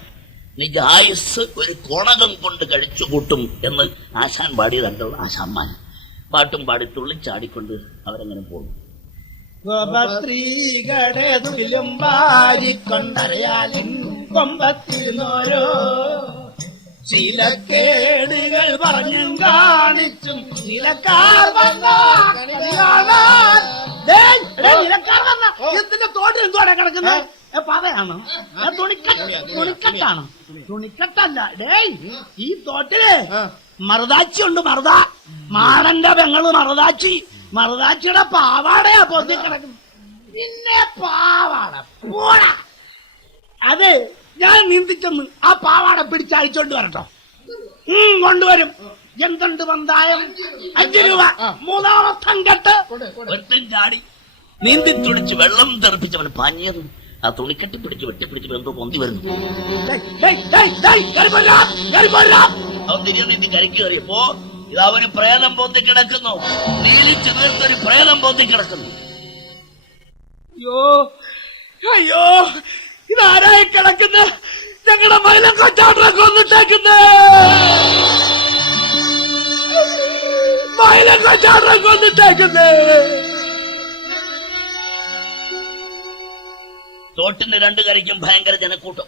നിജായുസ് ഒരു കോണകം കൊണ്ട് കഴിച്ചു കൂട്ടും എന്ന് ആശാൻ പാടി കണ്ടുള്ള ആശാന്മാൻ പാട്ടും പാടി തുള്ളിച്ചാടിക്കൊണ്ട് അവരങ്ങനെ പോകും. സ്ത്രീകളുടെ തുല്യം വാരിക്കൊണ്ടറിയാലും കൊമ്പത്തിരുന്നോരോ ശീലക്കേടുകൾ പറഞ്ഞും കാണിച്ചും നിലക്കാർ വന്ന കണി കാണാൻ. ഡേയ്, നിലക്കാർ വന്ന ഇതിന്റെ തോട്ടിൽ എന്തുവാണ് കിടക്കുന്നത്? പതയാണോ? തുണിക്കെട്ടാണോ? തുണിക്കെട്ടല്ല. ഡേയ്, ഈ തോട്ടില് മറുതാച്ചി ഉണ്ട്. മാടന്റെ പെങ്ങള് മറുതാച്ചിയുടെ പാവാടയാ പൊന്തി കിടക്കുന്നത്. പിന്നെ പാവാട പോടാ. അത് ഞാൻ നീന്തിച്ചെന്ന് ആ പാവാട പിടിച്ചഴിച്ചോണ്ട് വരട്ടോ. കൊണ്ടുവരും. എന്തുണ്ട് പന്തായം? 5 രൂപ. മൂന്നാമത്തം കെട്ട് ഒറ്റ ചാടി നീന്തി തുടിച്ച് വെള്ളം തെറിപ്പിച്ചവന് പാഞ്ഞത് ആ തുണിക്കെട്ടി പിടിച്ച് വെട്ടിപ്പിടിച്ച് എന്തോ പൊന്തി വരുന്നു. അവൻ തിരികെ നീന്തി കരയ്ക്ക് കയറിയപ്പോ ഇത് അവന് പ്രേതം പൊന്തി കിടക്കുന്നു. നീലിച്ച് നീർത്തൊരു പ്രേതം പൊന്തി കിടക്കുന്നു. അയ്യോ, ഇതാരായി കിടക്കുന്നത്? ഞങ്ങളുടെ മയിലെ കൊച്ചാട്ടനെ കൊന്നിട്ടേക്കുന്നേ. മയിലെ കൊച്ചാട്ടനെ കൊന്നിട്ടേക്കുന്നേ. തോട്ടിന്റെ 2 കരയ്ക്കും ഭയങ്കര ജനക്കൂട്ടം.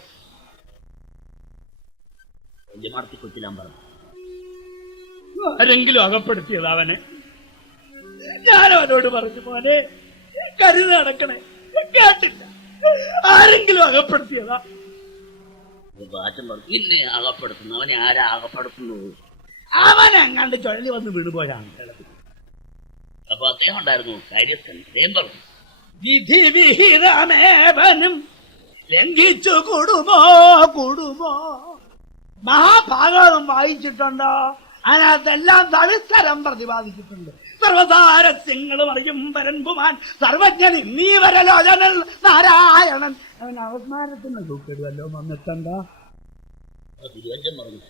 ജമാഅത്ത് കൊച്ചിലാൻ പറഞ്ഞു. ആരെങ്കിലും അകപ്പെടുത്തിയത് അവനെ? ഞാനവനോട് പറഞ്ഞു, മോനെ കരുതി നടക്കണേ. കേട്ടില്ല. ആരെങ്കിലും അകപ്പെടുത്തിയതാ? ബാച്ചൻ പറഞ്ഞു, ഇന്നെ അകപ്പെടുത്തുന്നു. അവനെ ആരാ അകപ്പെടുത്തുന്നത്? അവനെങ്ങാണ്ട് ചുഴലി വന്ന് വീണുപോയാണ്. അപ്പൊ അദ്ദേഹം ഉണ്ടായിരുന്നു കാര്യസ്ഥൻ. അദ്ദേഹം പറഞ്ഞു, വിധി വിഹിതമേവനും ലംഘിച്ചു കൂടുമോ. മഹാഭാഗവതം വായിച്ചിട്ടുണ്ടോ? അതിനകത്തെല്ലാം സവിസ്തരം പ്രതിപാദിച്ചിട്ടുണ്ട്. സർവസാരസ്യങ്ങളും അറിയും പരൻപുമാൻ സർവജ്ഞൻ നീവരലോചനൽ നാരായണൻ. അവൻ അവസ്മാരത്തിന് തൂക്കിടുവല്ലോ. വന്നിട്ടുണ്ടോ?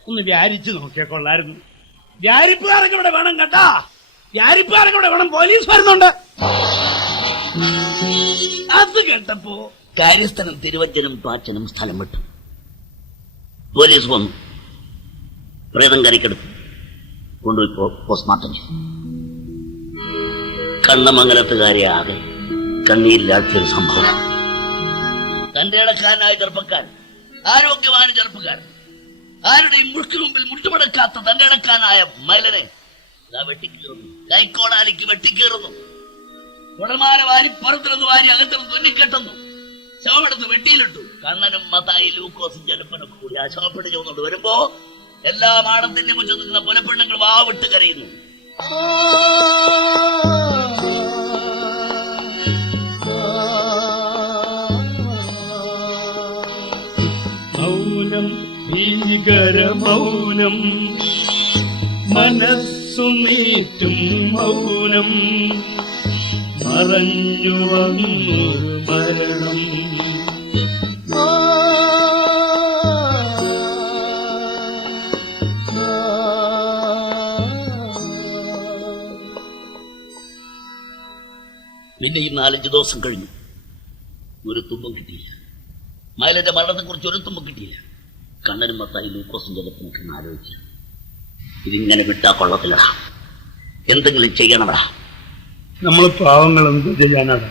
ഒന്ന് വ്യാരിച്ചു നോക്കിയാ കൊള്ളായിരുന്നു. വ്യാരിപ്പുകാരൊക്കെ ഇവിടെ വേണം കേട്ടാ. വ്യാരിപ്പുകാരൊക്കെ ഇവിടെ വേണം. പോലീസ് വരുന്നുണ്ട്. അത് കേട്ടപ്പോ കാര്യസ്ഥനും തിരുവഞ്ചനും പാച്ചനും സ്ഥലം വിട്ടു. പോലീസ് വന്നു. പ്രേതം കരയ്ക്കെടുത്തു കൊണ്ടുപോയി പോസ്റ്റ്മോർട്ടം ചെയ്തു. കണ്ണമംഗലത്തുകാരെ ആകെ കണ്ണീരിലാഴ്ചയൊരു സംഭവം. തന്റെ ഇടക്കാരനായ ചെറുപ്പക്കാരൻ, ആരോഗ്യവാന ചെറുപ്പക്കാരൻ, ആരുടെയും മുഴുക്കിന് മുമ്പിൽ മുട്ടുമടക്കാത്ത തന്റെ ഇടക്കാരനായ മൈലനെ വെട്ടിക്കീറുന്നു. കൈക്കോടാലിക്ക് വെട്ടിക്കീറുന്നു. കുടമാല വാരി പുറത്തിരുന്ന് വാരി അകത്തിരുന്ന് തുന്നിക്കെട്ടുന്നു. ശവമെടുത്ത് വെട്ടിയിലിട്ടു. കണ്ണനും മത്തായി ലൂക്കോസും ജലപ്പനൊക്കെ കൂടി ആ ശവപ്പെട്ട് ചോന്നുകൊണ്ട് വരുമ്പോ എല്ലാ മാടത്തിന്റെ മുന്നിൽ നിൽക്കുന്ന പുലപ്പെണ്ണുങ്ങൾ വാവിട്ട് കരയുന്നു. മൗനം, ഭീകരമൗനം, മനസ്സു നീറ്റും മൗനം, മറഞ്ഞു വന്നു മരണം. പിന്നെയും 4-5 ദിവസം കഴിഞ്ഞു. ഒരു തുമ്പം കിട്ടിയില്ല. മയിലിന്റെ മരണത്തെക്കുറിച്ച് ഒരു തുമ്പം കിട്ടിയില്ല. കണ്ണനും മത്തായി ലൂക്കോസും ജലപ്പനൊക്കെ ആലോചിച്ചു, ഇതിങ്ങനെ വിട്ടാ കൊള്ളത്തിലടാ, എന്തെങ്കിലും ചെയ്യണമടാ. നമ്മൾ പാവങ്ങൾ എന്ത് ചെയ്യാനാണ്?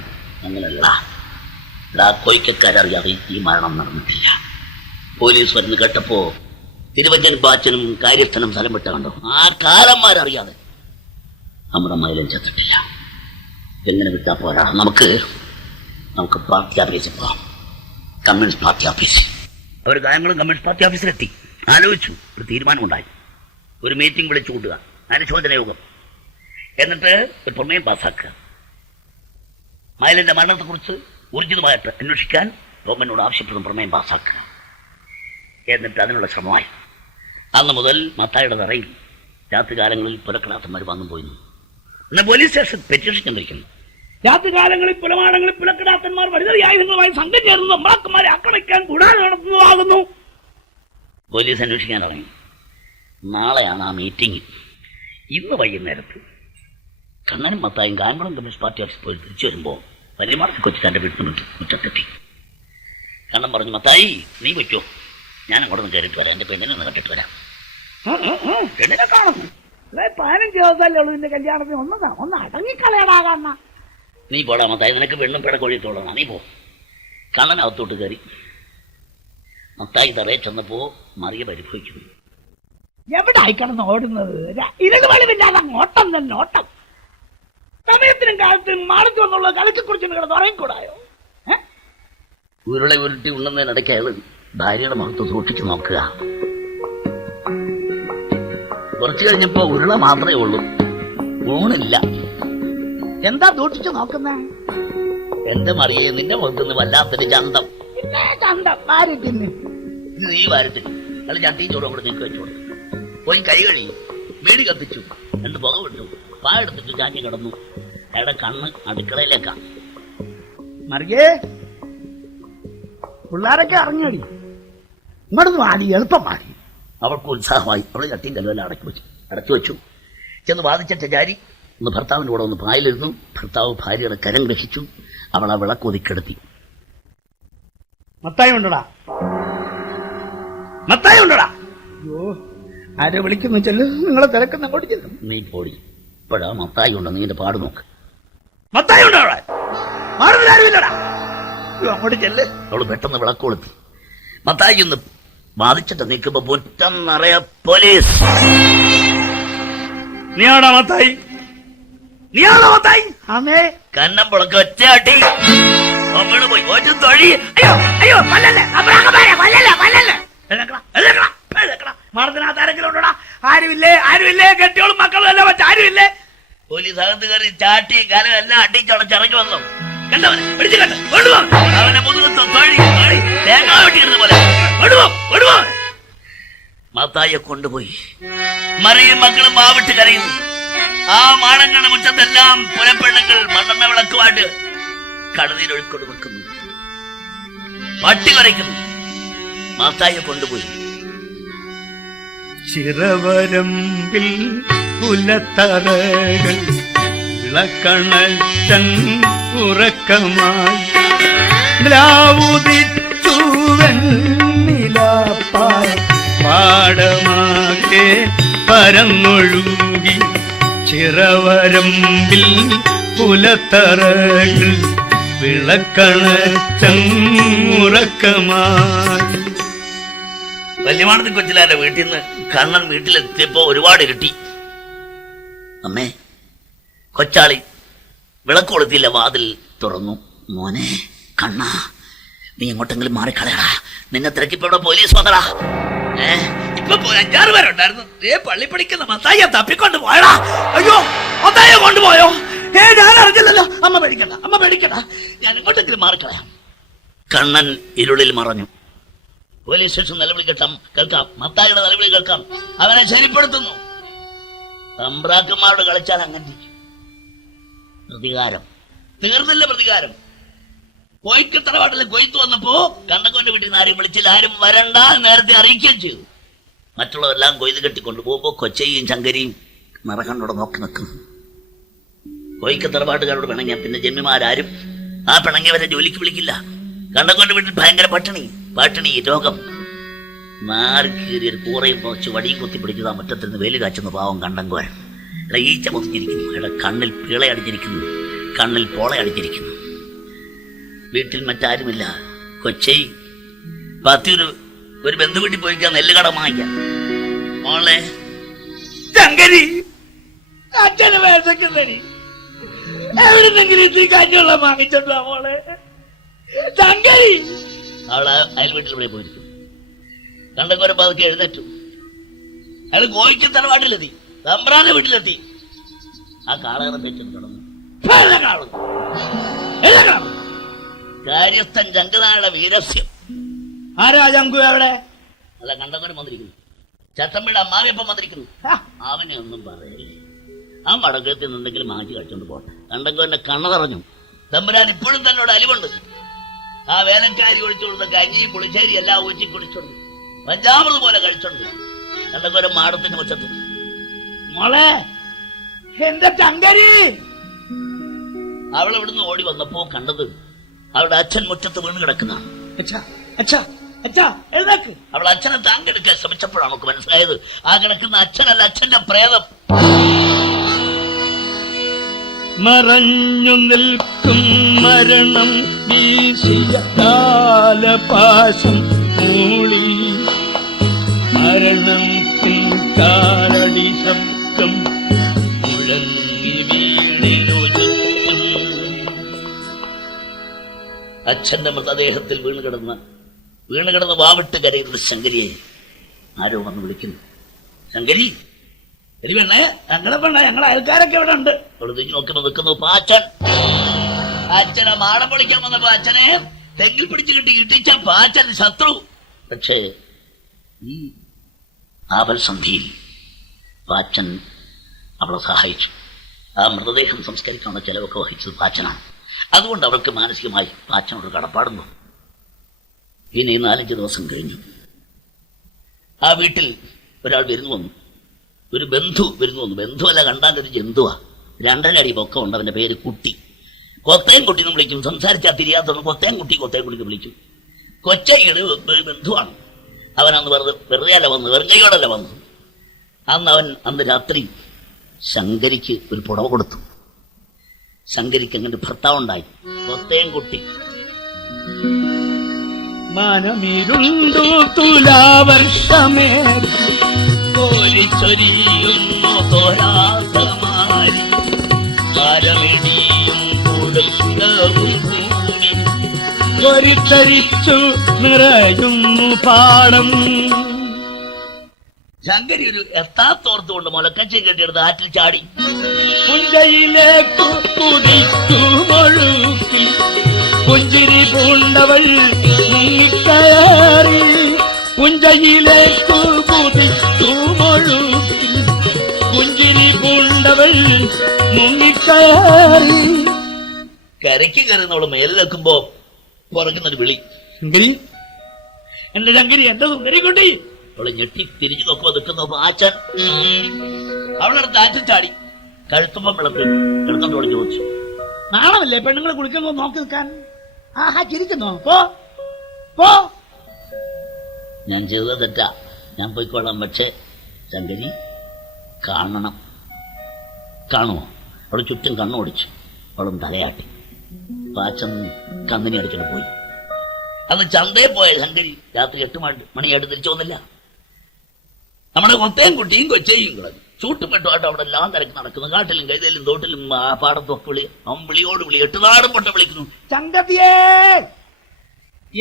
അങ്ങനല്ലടാ, ഇടാ കൊയ്ക്കക്കാരറിയാതെ ഈ മരണം നടന്നിട്ടില്ല. പോലീസ് വരുന്ന കേട്ടപ്പോ തിരുവഞ്ചനും ബാച്ചനും കാര്യസ്ഥനും സ്ഥലം വിട്ട കണ്ടോ. ആ കാലന്മാരറിയാതെ നമ്മുടെ മയിലും ചെത്തിട്ടില്ല. എങ്ങനെ വിട്ടാ പോരാ? നമുക്ക് പാർട്ടി ഓഫീസിൽ പോവാം. Communist party office. അവർ കാര്യങ്ങളും കമ്മ്യൂണിസ്റ്റ് പാർട്ടി ഓഫീസിലെത്തി. ആലോചിച്ചു. ഒരു തീരുമാനമുണ്ടായി. ഒരു മീറ്റിംഗ് വിളിച്ചു കൂട്ടുക, അനുശോചന യോഗം, എന്നിട്ട് ഒരു പ്രമേയം പാസ്സാക്കുക. മയിലിന്റെ മരണത്തെക്കുറിച്ച് ഊർജിതമായിട്ട് അന്വേഷിക്കാൻ ഗവൺമെന്റിനോട് ആവശ്യപ്പെടുന്ന പ്രമേയം പാസ്സാക്കുക. എന്നിട്ട് അതിനുള്ള ശ്രമമായി. അന്ന് മുതൽ മത്തായിയുടെ തറയിൽ രാത്രികാലങ്ങളിൽ പുലക്കടാത്തന്മാർ വന്നു പോയിരുന്നു. ഇന്ന് പോലീസ് സ്റ്റേഷൻ പെറ്റീഷൻ ചെന്നിരിക്കുന്നു. രാത്രികാലങ്ങളിൽ പുലമാടങ്ങളിൽ പുലക്കിടാത്തന്മാർ വനിതയായുധങ്ങളുമായി സംഘം ചേർന്ന് അമ്മാക്കന്മാരെ ആക്രമിക്കാൻ കൂടാതെ നടത്തുന്നതാകുന്നു. പോലീസ് അന്വേഷിക്കാൻ ഇറങ്ങി. നാളെയാണ് ആ മീറ്റിംഗ്. ഇന്ന് വൈകുന്നേരത്ത് കണ്ണനും മത്തായും കായംകുളം കമ്മ്യൂണിസ്റ്റ് പാർട്ടി ഓഫീസിൽ പോയി തിരിച്ചു വരുമ്പോൾ വലിയമാർക്ക് കൊച്ചു തന്റെ വീട്ടിൽ മുറ്റത്തെത്തി. കണ്ണൻ പറഞ്ഞു, മത്തായി നീ വെച്ചോ, ഞാൻ അങ്ങോട്ട് നിന്ന് കയറിയിട്ട് വരാം, എന്റെ പെണ്ണിനെ ഒന്ന് കണ്ടിട്ട് വരാം. പെണ്ണിനെ കാണുന്നു. 15 ദിവസമല്ലേ ഉള്ളൂ നിന്റെ കല്യാണത്തിന്. ഒന്ന് അടങ്ങിക്കളയടാ കണ്ണ. നീ പോടാ മത്തായി, നിനക്ക് പെണ്ണും പിടക്കൊഴിയത്തോളാണ്, നീ പോ. കണ്ണൻ അകത്തോട്ട് കയറി. മത്തായി തറയെ ചെന്നപ്പോ മറിയ പരിഭവിക്കുന്നു. എവിടെ ആയിക്കടന്ന് ഓടുന്നത്? ഇരുള് വെളിവില്ലാതെ ഓട്ടം തന്നെ ഓട്ടം. സമയത്തിനും കാലത്തിനും മാളത്തിൽ വന്നുള്ള കളിക്കെക്കുറിച്ച് കിടന്ന് ഉറങ്ങിക്കൂടായോ? ഉരുളെ ഉരുട്ടി ഉണ്ണുന്നതിനിടയ്ക്ക് അയാൾ ഭാര്യയുടെ മുഖത്ത് സൂക്ഷിച്ചു നോക്കുക. കുറച്ചു കഴിഞ്ഞപ്പോ ഉരുള മാത്രമേ ഉള്ളൂ, ഊണില്ല. എന്താ ദൂഷിച്ചു നോക്കുന്ന? എന്റെ മറിയെ നിന്റെ മുഖത്തുനിന്ന് വല്ലാത്തൊരു ചന്തം. ചന്തം ആര് തിന്നു? ഇത് നീ വാരത്തിന് അയാൾ ചട്ടിയും ചോറും കൂടെ നീക്കി വെച്ചോളൂ. പോയി കൈ കഴിയും, വീട് കത്തിച്ചു, 2 പുക വിട്ടു, പായെടുത്തിട്ട് ചാഞ്ഞു കിടന്നു. അയാളുടെ കണ്ണ് അടുക്കളയിലേക്കാ. മറിയേ, പിള്ളേരൊക്കെ ഇറങ്ങിയടി, ഇങ്ങോട്ട് മാടി, എളുപ്പം മാടി. അവൾക്ക് ഉത്സാഹമായി. അവള് ചട്ടിയും കല്ലുവെല്ലാം അടച്ചു വെച്ചു. ചെന്ന് വാദിച്ച ചാരി ഒന്ന് ഭർത്താവിന്റെ കൂടെ ഒന്ന് പായലിരുന്നു. ഭർത്താവ് ഭാര്യയുടെ കരം ഗ്രഹിച്ചു. അവൾ ആ വിളക്ക് ഒതുക്കെടുത്തി. മത്തായി ഉണ്ടടാ, മത്തായി ഉണ്ടടാ. അയ്യോ, ആരെ വിളിക്കുന്നു ചെല്ലു, നിങ്ങളെ തിരക്കുന്ന അങ്ങോട്ട് ചെല്ലും. നീ പോടി, ഇപ്പോഴാ മത്തായി ഉണ്ടോ, നീ എന്റെ പാട് നോക്ക്. മത്തായി ഉണ്ടോ അവിടെ? മാറുന്നില്ലടാ, അങ്ങോട്ട് ചെല്ല്. അവള് പെട്ടെന്ന് വിളക്ക് കൊളുത്തി. മത്തായി ഒന്ന് വാദിച്ചിട്ട് നിൽക്കുമ്പോ മുറ്റം നിറയെ പോലീസ്. നീയാണോ മത്തായി? നീയാണോ മത്തായി? അമ്മേ, കന്നം പുളക്ക് ഒറ്റയാട്ടി വീണ് പോയി. ഒറ്റ തൊഴി. അയ്യോ അയ്യോ, മറത്തിനകത്ത് ആരെങ്കിലും ഉണ്ടോടാ? ആരുമില്ലേ, ആരുമില്ലേ? കെട്ടിയോളും മക്കളും എല്ലാം വെച്ച് ആരുമില്ലേ? പോലീസ് അകത്ത് കയറി ചാട്ടി കാലം എല്ലാം അടിച്ചടച്ചിറങ്ങി വന്നു. കണ്ടവനെ പിടിച്ചു കണ്ട കൊണ്ടുപോ. അവനെ മുതുകത്ത് തൊഴി തേങ്ങ വെട്ടിയിരുന്ന പോലെ കൊണ്ടുപോ. മത്തായിയെ കൊണ്ടുപോയി. മറിയും മക്കളും മാവിട്ട് കരയുന്നു. ആ മാടങ്ങളുടെ മുറ്റത്തെല്ലാം പുലപ്പെണ്ണുങ്ങൾ മണ്ണെണ്ണ വിളക്കുമായിട്ട് കടലിലൊഴുക്കൊണ്ട് വെക്കുന്നു. പട്ടി കരയ്ക്കുന്നു. മത്തായിയെ കൊണ്ടുപോയി. ചിറവരമ്പിൽ പുലത്തറകൾ വിളക്കണച്ചൻ ഉറക്കമായി ദ്രാവുദിച്ചു വെണ്ണിലാപ്പാൽ പാടമാകെ പരന്നൊഴുകി. ചിറവരമ്പിൽ പുലത്തറകൾ വിളക്കണച്ചൻ ഉറക്കമായി. വല്യമാണത്തി കൊച്ചിലാന്റെ വീട്ടിൽ നിന്ന് കണ്ണൻ വീട്ടിലെത്തിയപ്പോ ഒരുപാട് ഇരുട്ടി. അമ്മേ, കൊച്ചാളി വിളക്ക് കൊളുത്തില്ല, വാതിൽ തുറന്നു. മോനെ കണ്ണാ, നീ എങ്ങോട്ടെങ്കിലും മാറിക്കളയടാ, നിന്നെ തിരക്കിപ്പോ ഇവിടെ പോലീസ് വന്നടാ. ഇപ്പൊ 5-6 പേരുണ്ടായിരുന്നു. പള്ളി പഠിക്കുന്ന മത്തായിയെ തപ്പിക്കൊണ്ട് പോയടാ. അയ്യോ, മത്തായിയെ കൊണ്ടുപോയോ? ഞാൻ അറിഞ്ഞില്ലല്ലോ. അമ്മ പേടിക്കണ്ട, അമ്മ പേടിക്കണ്ട, ഞാൻ എങ്ങോട്ടെങ്കിലും മാറിക്കളയാം. കണ്ണൻ ഇരുളിൽ മറഞ്ഞു. പോലീസ് സ്റ്റേഷൻ നിലവിളി കേൾക്കാം, മത്തായിയുടെ നിലവിളി കേൾക്കാം. അവനെ ശരിപ്പെടുത്തുന്നു. തമ്പ്രാക്കന്മാരോട് കളിച്ചാൽ അങ്ങനെ പ്രതികാരം തീർന്നില്ല. പ്രതികാരം കൊയ്ക്ക് തറവാട്ടിലെ കൊയ്ത്ത് വന്നപ്പോ കണ്ണക്കോന്റെ വീട്ടിൽ നിന്ന് ആരും വിളിച്ചില്ല, ആരും വരണ്ട നേരത്തെ അറിയിക്കുകയും ചെയ്തു. മറ്റുള്ളവരെല്ലാം കൊയ്ത് കെട്ടിക്കൊണ്ടു പോകുമ്പോ കൊച്ചയും ശങ്കരിയും നിറകണ്ണോടെ നോക്കി നിൽക്കുന്നു. കൊയ്ക്ക് തറവാട്ടുകാരോട് പിണങ്ങിയ പിന്നെ ജന്മിമാരാരും ആ പിണങ്ങിയവരെ ജോലിക്ക് വിളിക്കില്ല. കണ്ണക്കോന്റെ വീട്ടിൽ ഭയങ്കര പട്ടിണി രോഗം. നാറിക്കീറിയൊരു കൂറയും പുറച്ച് വടിയും കുത്തി പിടിച്ചത് ആ മുറ്റത്തിരുന്ന് വേലു കാച്ചുന്ന പാവം കണ്ടങ്കോരൻ. ഇവിടെ ഈച്ച മുതിഞ്ഞിരിക്കുന്നു. ഇവിടെ കണ്ണിൽ പിളയടിച്ചിരിക്കുന്നു, കണ്ണിൽ പോളയടിച്ചിരിക്കുന്നു. വീട്ടിൽ മറ്റാരുമില്ല. കൊച്ചൈ ഒരു ബന്ധു വീട്ടിൽ പോയിക്കാൻ നെല്ലുകട വാങ്ങിക്കാം. മോളെ ശങ്കരി, അച്ഛന് വേദക്കുന്നടി, എവിടുന്നെങ്കിലും കഞ്ഞുള്ള വാങ്ങിച്ചോണ്ടാ മോളെ. ശങ്കരി, അവള് അയൽ വീട്ടിൽ ഇവിടെ പോയിരിക്കും. കണ്ടങ്കോരം പതുക്കെ എഴുന്നേറ്റു. അയാൾ കോയിക്ക് തറവാട്ടിലെത്തി, തമ്പ്രാന്റെ വീട്ടിലെത്തി. ആ കാളകറ തെറ്റും കിടന്നു. കാര്യസ്ഥൻ ജങ്കനായുടെ വീരസ്യം. ആരാ ജങ്കു? എവിടെ? അല്ല, കണ്ടങ്കോരം വന്നിരിക്കുന്നു. ചട്ടമ്പിയുടെ അമ്മാവിയപ്പം വന്നിരിക്കുന്നു. അവനെ ഒന്നും പറയല്ലേ, ആ മടക്കത്തിൽ നിന്നെങ്കിലും മാറ്റി കഴിച്ചോണ്ട് പോട്ടെ. കണ്ടങ്കോരന്റെ കണ്ണ നിറഞ്ഞു. തമ്പുരാൻ ഇപ്പോഴും തന്നോട് അലിവുണ്ട്. ആ വേലക്കാരി ഒഴിച്ചുകൊടുത്ത കഞ്ഞിയും പുളിശ്ശേരി എല്ലാം ഊച്ചി കുടിച്ചോണ്ട് 5ാമത് പോലെ കഴിച്ചോണ്ട് കണ്ടങ്കോരം മാടത്തിന്റെ മുറ്റത്ത്. മോളെ, എന്റെ ചങ്കരി. അവൾ ഇവിടുന്ന് ഓടി വന്നപ്പോ കണ്ടത് അവളുടെ അച്ഛൻ മുറ്റത്ത് വീണ് കിടക്കുന്നതാണ്. അവൾ അച്ഛനെ താങ്കെടുക്കാൻ ശ്രമിച്ചപ്പോഴാണ് നമുക്ക് മനസ്സിലായത് ആ കിടക്കുന്ന അച്ഛനല്ല, അച്ഛന്റെ പ്രേതം. മറഞ്ഞു നിൽക്കും മരണം വീശിയ കാലപാശം മൂളി മരണത്തിൻ കാലടി ശബ്ദം മുഴങ്ങി വീടിനു ചുറ്റും. അച്ഛന്റെ മൃതദേഹത്തിൽ വീണുകിടന്ന് വാവിട്ട് കരയുന്ന ശങ്കരിയെ ആരോ വന്ന് വിളിക്കുന്നു. ശങ്കരി, പെണ്ണേ, ഞങ്ങളെ പെണ്ണ, ഞങ്ങളെ അയൽക്കാരൊക്കെ ഇവിടെ ഉണ്ട്. തിരിഞ്ഞു നോക്കുമ്പോ നിൽക്കുന്നു പാച്ചൻ. അച്ഛനെ മാടം പൊളിക്കാൻ വന്നപ്പോ അച്ഛനെ തെങ്ങിൽ പിടിച്ചു കിട്ടി ഇട്ടിച്ച പാച്ചൻ ശത്രു. പക്ഷേ ഈ ആപൽസന്ധിയിൽ പാച്ചൻ അവളെ സഹായിച്ചു. ആ മൃതദേഹം സംസ്കരിക്കാനുള്ള ചെലവൊക്കെ വഹിച്ചത് പാച്ചനാണ്. അതുകൊണ്ട് അവൾക്ക് മാനസികമായി പാച്ചനോട് കടപ്പാടുന്നു. പിന്നെ 4-5 ദിവസം കഴിഞ്ഞു. ആ വീട്ടിൽ ഒരാൾ വരുന്നു വന്നു, ഒരു ബന്ധു വരുന്നു വന്നു. ബന്ധുവല്ല, കണ്ടാൽ ഒരു ജന്തുവാ. 2.5 അടി പൊക്കമുണ്ട്. അവന്റെ പേര് കുട്ടി. കൊത്തയും കുട്ടി എന്ന് വിളിക്കും. സംസാരിച്ചാൽ തിരിയാത്തത് കൊത്തയും കുട്ടിക്ക് വിളിക്കും. കൊച്ചയുടെ ഒരു ബന്ധുവാണ്. അവനന്ന് വെറുതെയല്ല വന്നു, വെറുകയോടല്ല വന്നു. അന്ന് രാത്രി ശങ്കരിക്ക് ഒരു പുടവ കൊടുത്തു. ശങ്കരിക്ക് അങ്ങനെ ഭർത്താവുണ്ടായി, കൊത്തയും കുട്ടി. മനമിരുണ്ടു തുലാവർഷമേ കോരിച്ചൊരിയുന്നു തോരാതമാരി ആരമിടിയും കൊടുക്കവും ഭൂമി കോരിത്തരിച്ചു നിറയുന്നു പാടം. ശങ്കരി ഒരു എത്താത്തോർത്തുകൊണ്ട് മുലക്കച്ചി കെട്ടിയെടുത്ത് ആറ്റിൽ ചാടി. പുഞ്ചയിലേക്കു കുതിച്ചു ഒഴുക്കി പുഞ്ചിരി പൂണ്ടവൾ മുങ്ങിക്കയറി. പുഞ്ചയിലേക്കു കുതിച്ചു ഒഴുക്കി പുഞ്ചിരി പൂണ്ടവൾ മുങ്ങിക്കയറി. കരയ്ക്ക് കയറുന്നവള് മേലിൽ വെക്കുമ്പോ പുറകുന്നൊരു വിളി, ശങ്കരി, എന്റെ ശങ്കരി, എന്റെ സുന്ദരി കുട്ടി. അവള് ഞെട്ടി തിരിഞ്ഞു നോക്കുമ്പോ നിൽക്കുന്ന പാച്ചൻ. അവളെടുത്ത് ആറ്റിൽ ചാടി. കഴുത്തുമ്പം വിളക്ക് എടുത്തോണ്ട് ചോദിച്ചു, നാണമല്ലേ പെണ്ണുങ്ങൾ കുളിക്കുന്നു നോക്കി നിൽക്കാൻ? ആഹാ, ചിരിക്കുന്നോ? പോ പോ. ഞാൻ ചെയ്തത് തെറ്റാ, ഞാൻ പോയിക്കൊള്ളാം. പക്ഷേ ശങ്കരി കാണുമോ? അവള് ചുറ്റും കണ്ണോടിച്ചു. അവളും തലയാട്ടി. പാച്ചൻ കന്നിനെ അടിച്ചിട്ട് പോയി. അന്ന് ചന്തയിൽ പോയ ശങ്കരി രാത്രി 8 മണിയായിട്ട് തിരിച്ചു വന്നില്ല. നമ്മുടെ കൊത്തയും കുട്ടിയും കൊച്ചയും കിടന്നു ചൂട്ടുപെട്ടുമായിട്ട് അവിടെ എല്ലാം തിരക്ക് നടക്കുന്നു. കാട്ടിലും കൈതയിലും തോട്ടിലും പാടത്തും ഒക്കെ വിളി. അവൻ വിളിയോട് വിളി. 8 നാടും പൊട്ട വിളിക്കുന്നു, ചങ്കതിയേ,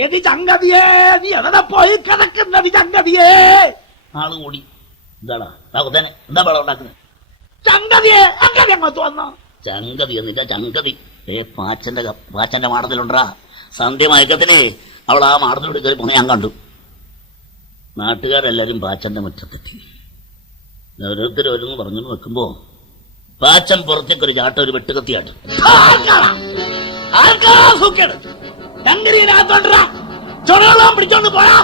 ഏതി ചങ്കതിയേ, നീ എവിടെ പോയി കിടക്കുന്നത് ചങ്കതിയേ? ആള് കൂടി. എന്താടാ കൊത്തേനെ, എന്താ പടം ഉണ്ടാക്കുന്നത്? ചങ്കതിയെ അങ്ങനെ അങ്ങോട്ട് വന്നോ? ചങ്കതി എന്നില്ല, ചങ്കതി. പാച്ചന്റെ മാടത്തിലുണ്ടാ സന്ധ്യ മയക്കത്തിന് അവൾ ആ മാടത്തിലൂടെ കയറി പോണ ഞാൻ കണ്ടു. നാട്ടുകാരെല്ലാരും പാച്ചന്റെ മുറ്റത്തെത്തി. ഓരോരുത്തരോരോന്ന് പറഞ്ഞു വെക്കുമ്പോ പാച്ചൻ പുറത്തേക്കൊരു ചാട്ടം, ഒരു വെട്ടുകത്തിയാട്ട്. പിടിച്ചോണ്ട് പോയാ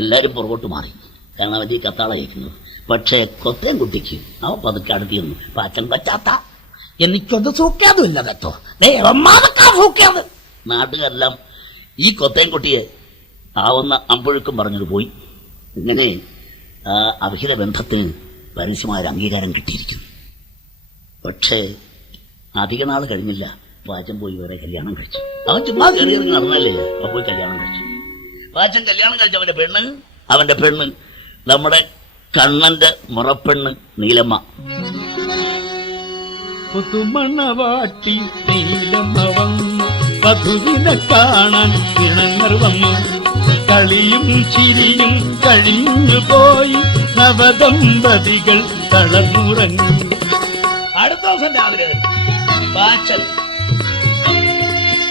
എല്ലാരും പുറകോട്ട് മാറി. കാരണം അവൻ ഈ കത്താളയക്കുന്നത്. പക്ഷേ കൊത്തയും കുട്ടിക്ക് അവൻ പതുക്കെ അടുത്തിരുന്നു. പാച്ചൻ പറ്റാത്ത എനിക്കൊന്ന് സൂക്കാതുമില്ല കേട്ടോ, സൂക്കാത്. നാട്ടുകാരെല്ലാം ഈ കൊത്തയും കുട്ടിയെ ആവുന്ന അമ്പൊഴുക്കും പറഞ്ഞത് പോയി. ഇങ്ങനെ ആ അവിഹിത ബന്ധത്തിന് പരസ്യമായ അംഗീകാരം കിട്ടിയിരിക്കുന്നു. പക്ഷേ അധിക നാൾ കഴിഞ്ഞില്ല, പാച്ചൻ പോയി വേറെ കല്യാണം കഴിച്ചു. അവൻ ചുമ്മാ കയറി ഇറങ്ങി നടന്നല്ലേ, അവൻ പോയി കല്യാണം കഴിച്ചു. പാച്ചൻ കല്യാണം കഴിച്ച അവന്റെ പെണ്ണ് നമ്മുടെ കണ്ണന്റെ മുറപ്പെണ്ണ് നീലമ്മ. പുതുമണവാട്ടി നീലമ്മ വന്നു, വധുവിനെ കാണാൻ ഇണങ്ങർ വന്നു. കളിയും ചിരിയും കഴിഞ്ഞു പോയി, നവദമ്പതികൾ തളർന്നുറങ്ങി. അടുത്ത ദിവസം രാവിലെ പാച്ചൻ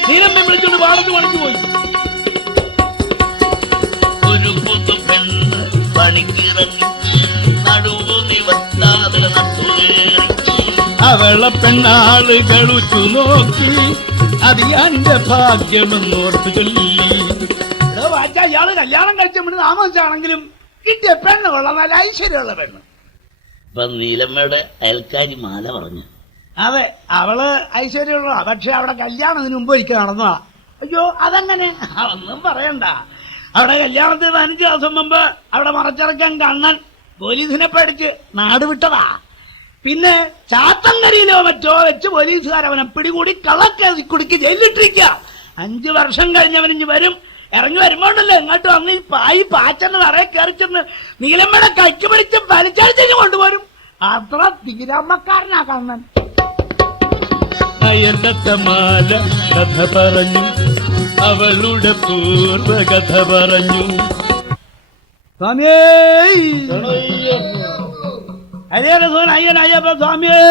നീലമ്മ വിളിച്ചോണ്ട് പാടത്ത് പണിക്ക് പോയി. ഒരു പുതു പെണ്ണ് പണിക്കിറങ്ങി, നടുവു നിവർത്താതെ അവളെ പെണ്ണാളുകൾ ഉറ്റുനോക്കി, അത് എന്റെ ഭാഗ്യമെന്നോർത്ത് ചൊല്ലി. ഇയാള് കല്യാണം കഴിച്ചപ്പോൾ താമസിച്ചാണെങ്കിലും കിട്ടിയ പെണ്ണ് കൊള്ളാം, നല്ല ഐശ്വര്യമുള്ള പെണ്ണ്. ഇപ്പൊ നീലമ്മയുടെ അയൽക്കാരി മാല പറഞ്ഞു, അതെ, അവള് ഐശ്വര്യമുള്ള, പക്ഷെ അവിടെ കല്യാണത്തിന് മുമ്പ് ഒരിക്കൽ നടന്നതാ. അയ്യോ, അതങ്ങനെ ഒന്നും പറയണ്ട. അവിടെ കല്യാണത്തിന് 15 ദിവസം മുമ്പ് അവിടെ മറച്ചിറക്കാൻ കണ്ണൻ പോലീസിനെ പേടിച്ച് നാട് വിട്ടതാ. പിന്നെ ചാത്തങ്കരിയിലോ മറ്റോ വെച്ച് പോലീസുകാർ അവനെ പിടികൂടി കള്ളക്കേസിൽ കുടുക്കി ജയിലിട്ടിരിക്കുക. 5 വർഷം കഴിഞ്ഞവനിഞ്ഞ് വരും. ഇറങ്ങി വരുമ്പോണ്ടല്ലോ ഇങ്ങോട്ട് വന്ന് ഈ പാച്ചെന്ന് പറയെ കയറി ചെന്ന് നീലമ്മയുടെ കൈക്ക് പിടിച്ച് വലിച്ചടിച്ചു കൊണ്ടുപോരും. അത്ര തീരാമ്മക്കാരനാ കണ്ണൻ. അയലത്തമാല കഥ പറഞ്ഞു, അവളുടെ പൂർവ്വ കഥ പറഞ്ഞു. സ്വാമിയേ അയ്യപ്പ സ്വാമിയേ,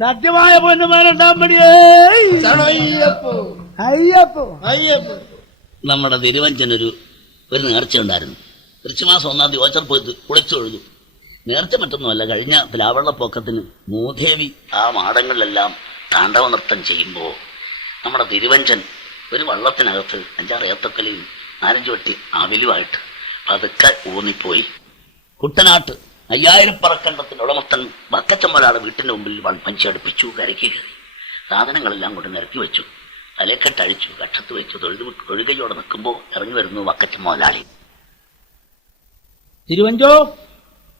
സത്യമായ പൊന്നുമാരുണ്ടാമ്പടിയേ അയ്യപ്പോ. നമ്മുടെ തിരുവഞ്ചനൊരു നേർച്ച ഉണ്ടായിരുന്നു. വൃശ്ചിമാസം 1-ാം തീയതി ഓച്ചർ പോയി കുളിച്ചൊഴുതു. നേർച്ച മറ്റൊന്നുമല്ല, കഴിഞ്ഞ പ്ലാവെള്ളപ്പൊക്കത്തിന് മൂദേവി ആ മാടങ്ങളിലെല്ലാം താണ്ഡവ നൃത്തം ചെയ്യുമ്പോൾ നമ്മുടെ തിരുവഞ്ചൻ ഒരു വള്ളത്തിനകത്ത് 5-6 ഏത്തക്കലയും 4-5 വെട്ടി അവിലുമായിട്ട് പതുക്കെ ഊന്നിപ്പോയി. കുട്ടനാട്ട് 5000 പറക്കണ്ടത്തിന്റെ ഉടമസ്ഥൻ വക്കച്ചമ്മൊരാള് വീട്ടിന്റെ മുമ്പിൽ പഞ്ചി അടുപ്പിച്ചു. കരയ്ക്ക് കയറി സാധനങ്ങളെല്ലാം കൊണ്ട് നിരക്കി വെച്ചു. തലക്കെട്ടഴിച്ചു, കക്ഷത്ത് വെച്ചു. തൊഴുകയോടെ നിൽക്കുമ്പോൾ ഇറങ്ങി വരുന്നു വക്കച്ചൻ മുതലാളി. തിരുവഞ്ചോ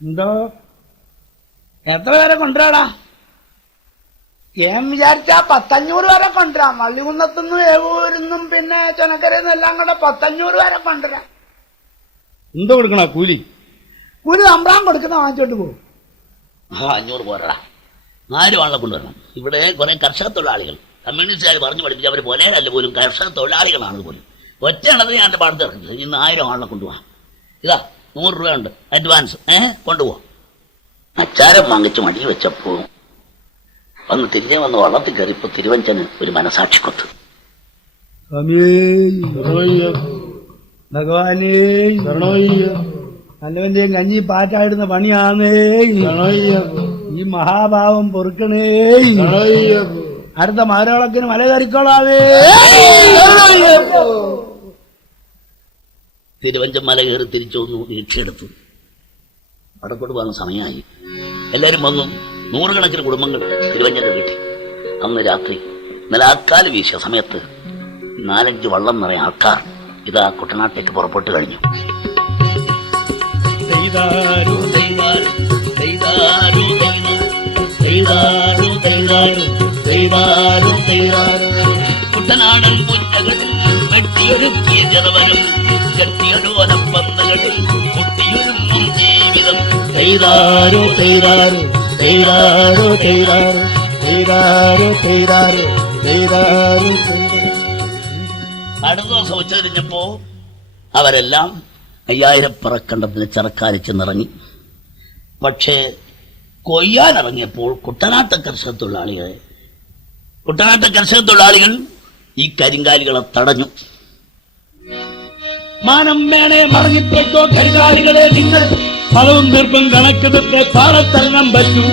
എന്തോ എത്ര പേരെ കൊണ്ടുവരാടാ? ഞാൻ വിചാരിച്ച 100-500 വരെ കൊണ്ടുവരാം. വള്ളികുന്നത്തുനിന്നും ഏവൂരിന്നും പിന്നെ ചനക്കരയിൽ എല്ലാം കൂടെ 100-500 വരെ കൊണ്ടുവരാം. എന്തോ കൊടുക്കണ കൂലി? കൂലി തമ്പ്രാൻ കൊടുക്കുന്ന വാങ്ങിച്ചോട്ട് പോകും. 500 പോരടാ, 4 ആളെ കൊണ്ടുവരണം. ഇവിടെ കുറെ കർഷക തൊഴിലാളികൾ കമ്മ്യൂണിസ്റ്റുകാർ പറഞ്ഞു പഠിപ്പിച്ച അവർ പോലെയല്ല പോലും കർഷക തൊഴിലാളികളാണ് പോലും. ഒറ്റ എണ്ണത്തിന് ഞാൻ എൻ്റെ പാടത്ത് ഇറങ്ങി. ഇന്ന് 1000 ആളെ കൊണ്ടുപോകാം. ഇതാ 100 രൂപ ഉണ്ട് അഡ്വാൻസ്, കൊണ്ടുപോകാം. അച്ചാരം വാങ്ങിച്ച് മടി വെച്ചപ്പോ വന്ന് തിരിഞ്ഞെ വന്ന് വള്ളത്തിൽ കയറിയപ്പോ തിരുവഞ്ചന് ഒരു മനസാക്ഷി കൊത്ത്. ഭഗവാനേ നല്ലവന്റെ കഞ്ഞി പാറ്റായിടുന്ന പണിയാന്നേ. ഈ മഹാഭാവം പൊറുക്കണേ. അടുത്ത മാരോളക്കിന് മല കയറിക്കോളാവേ. തിരുവഞ്ചൻ മല കയറി തിരിച്ചു വന്നു. ദീക്ഷയെടുത്തു. വടക്കോട്ട് പോകുന്ന സമയമായി. എല്ലാവരും വന്നു. 100 കണക്കിന് കുടുംബങ്ങൾ തിരുവഞ്ചന്റെ വീട്ടിൽ. അന്ന് രാത്രി നിലാക്കാല് വീശിയ സമയത്ത് 4-5 വള്ളം നിറയെ ആൾക്കാർ ഇതാ കുട്ടനാട്ടേക്ക് പുറപ്പെട്ടു കഴിഞ്ഞു. കുട്ടനാടൻ പുറ്റകളിൽ വെട്ടിയൊരുക്കിയ ചെറുവനും കെട്ടിയൊരുവനപ്പന്തകളിൽ കുട്ടിയൊരുങ്ങും ജീവിതം. തൈരാരോ തൈരാരോ തൈരാരോ തൈരാരോ തൈരാരോ തൈരാരോ തൈരാരോ. അടുത്ത ദിവസം ഉച്ചതിരിഞ്ഞപ്പോ അവരെല്ലാം 5000 പറക്കണ്ടത്തിന് ചെറുക്കാലിച്ച് നിറങ്ങി. പക്ഷേ കൊയ്യാനിറങ്ങിയപ്പോൾ കുട്ടനാട്ട കർഷക തൊഴിലാളികൾ ഈ കരിങ്കാലികളെ തടഞ്ഞു. മാനം വേണേ മറിഞ്ഞിട്ടേക്കോ കരിങ്കാലികളെ, നിങ്ങൾ ഫലവും നിർഭം കണക്കെടുത്ത് പാടത്തിറങ്ങാൻ പറ്റൂ.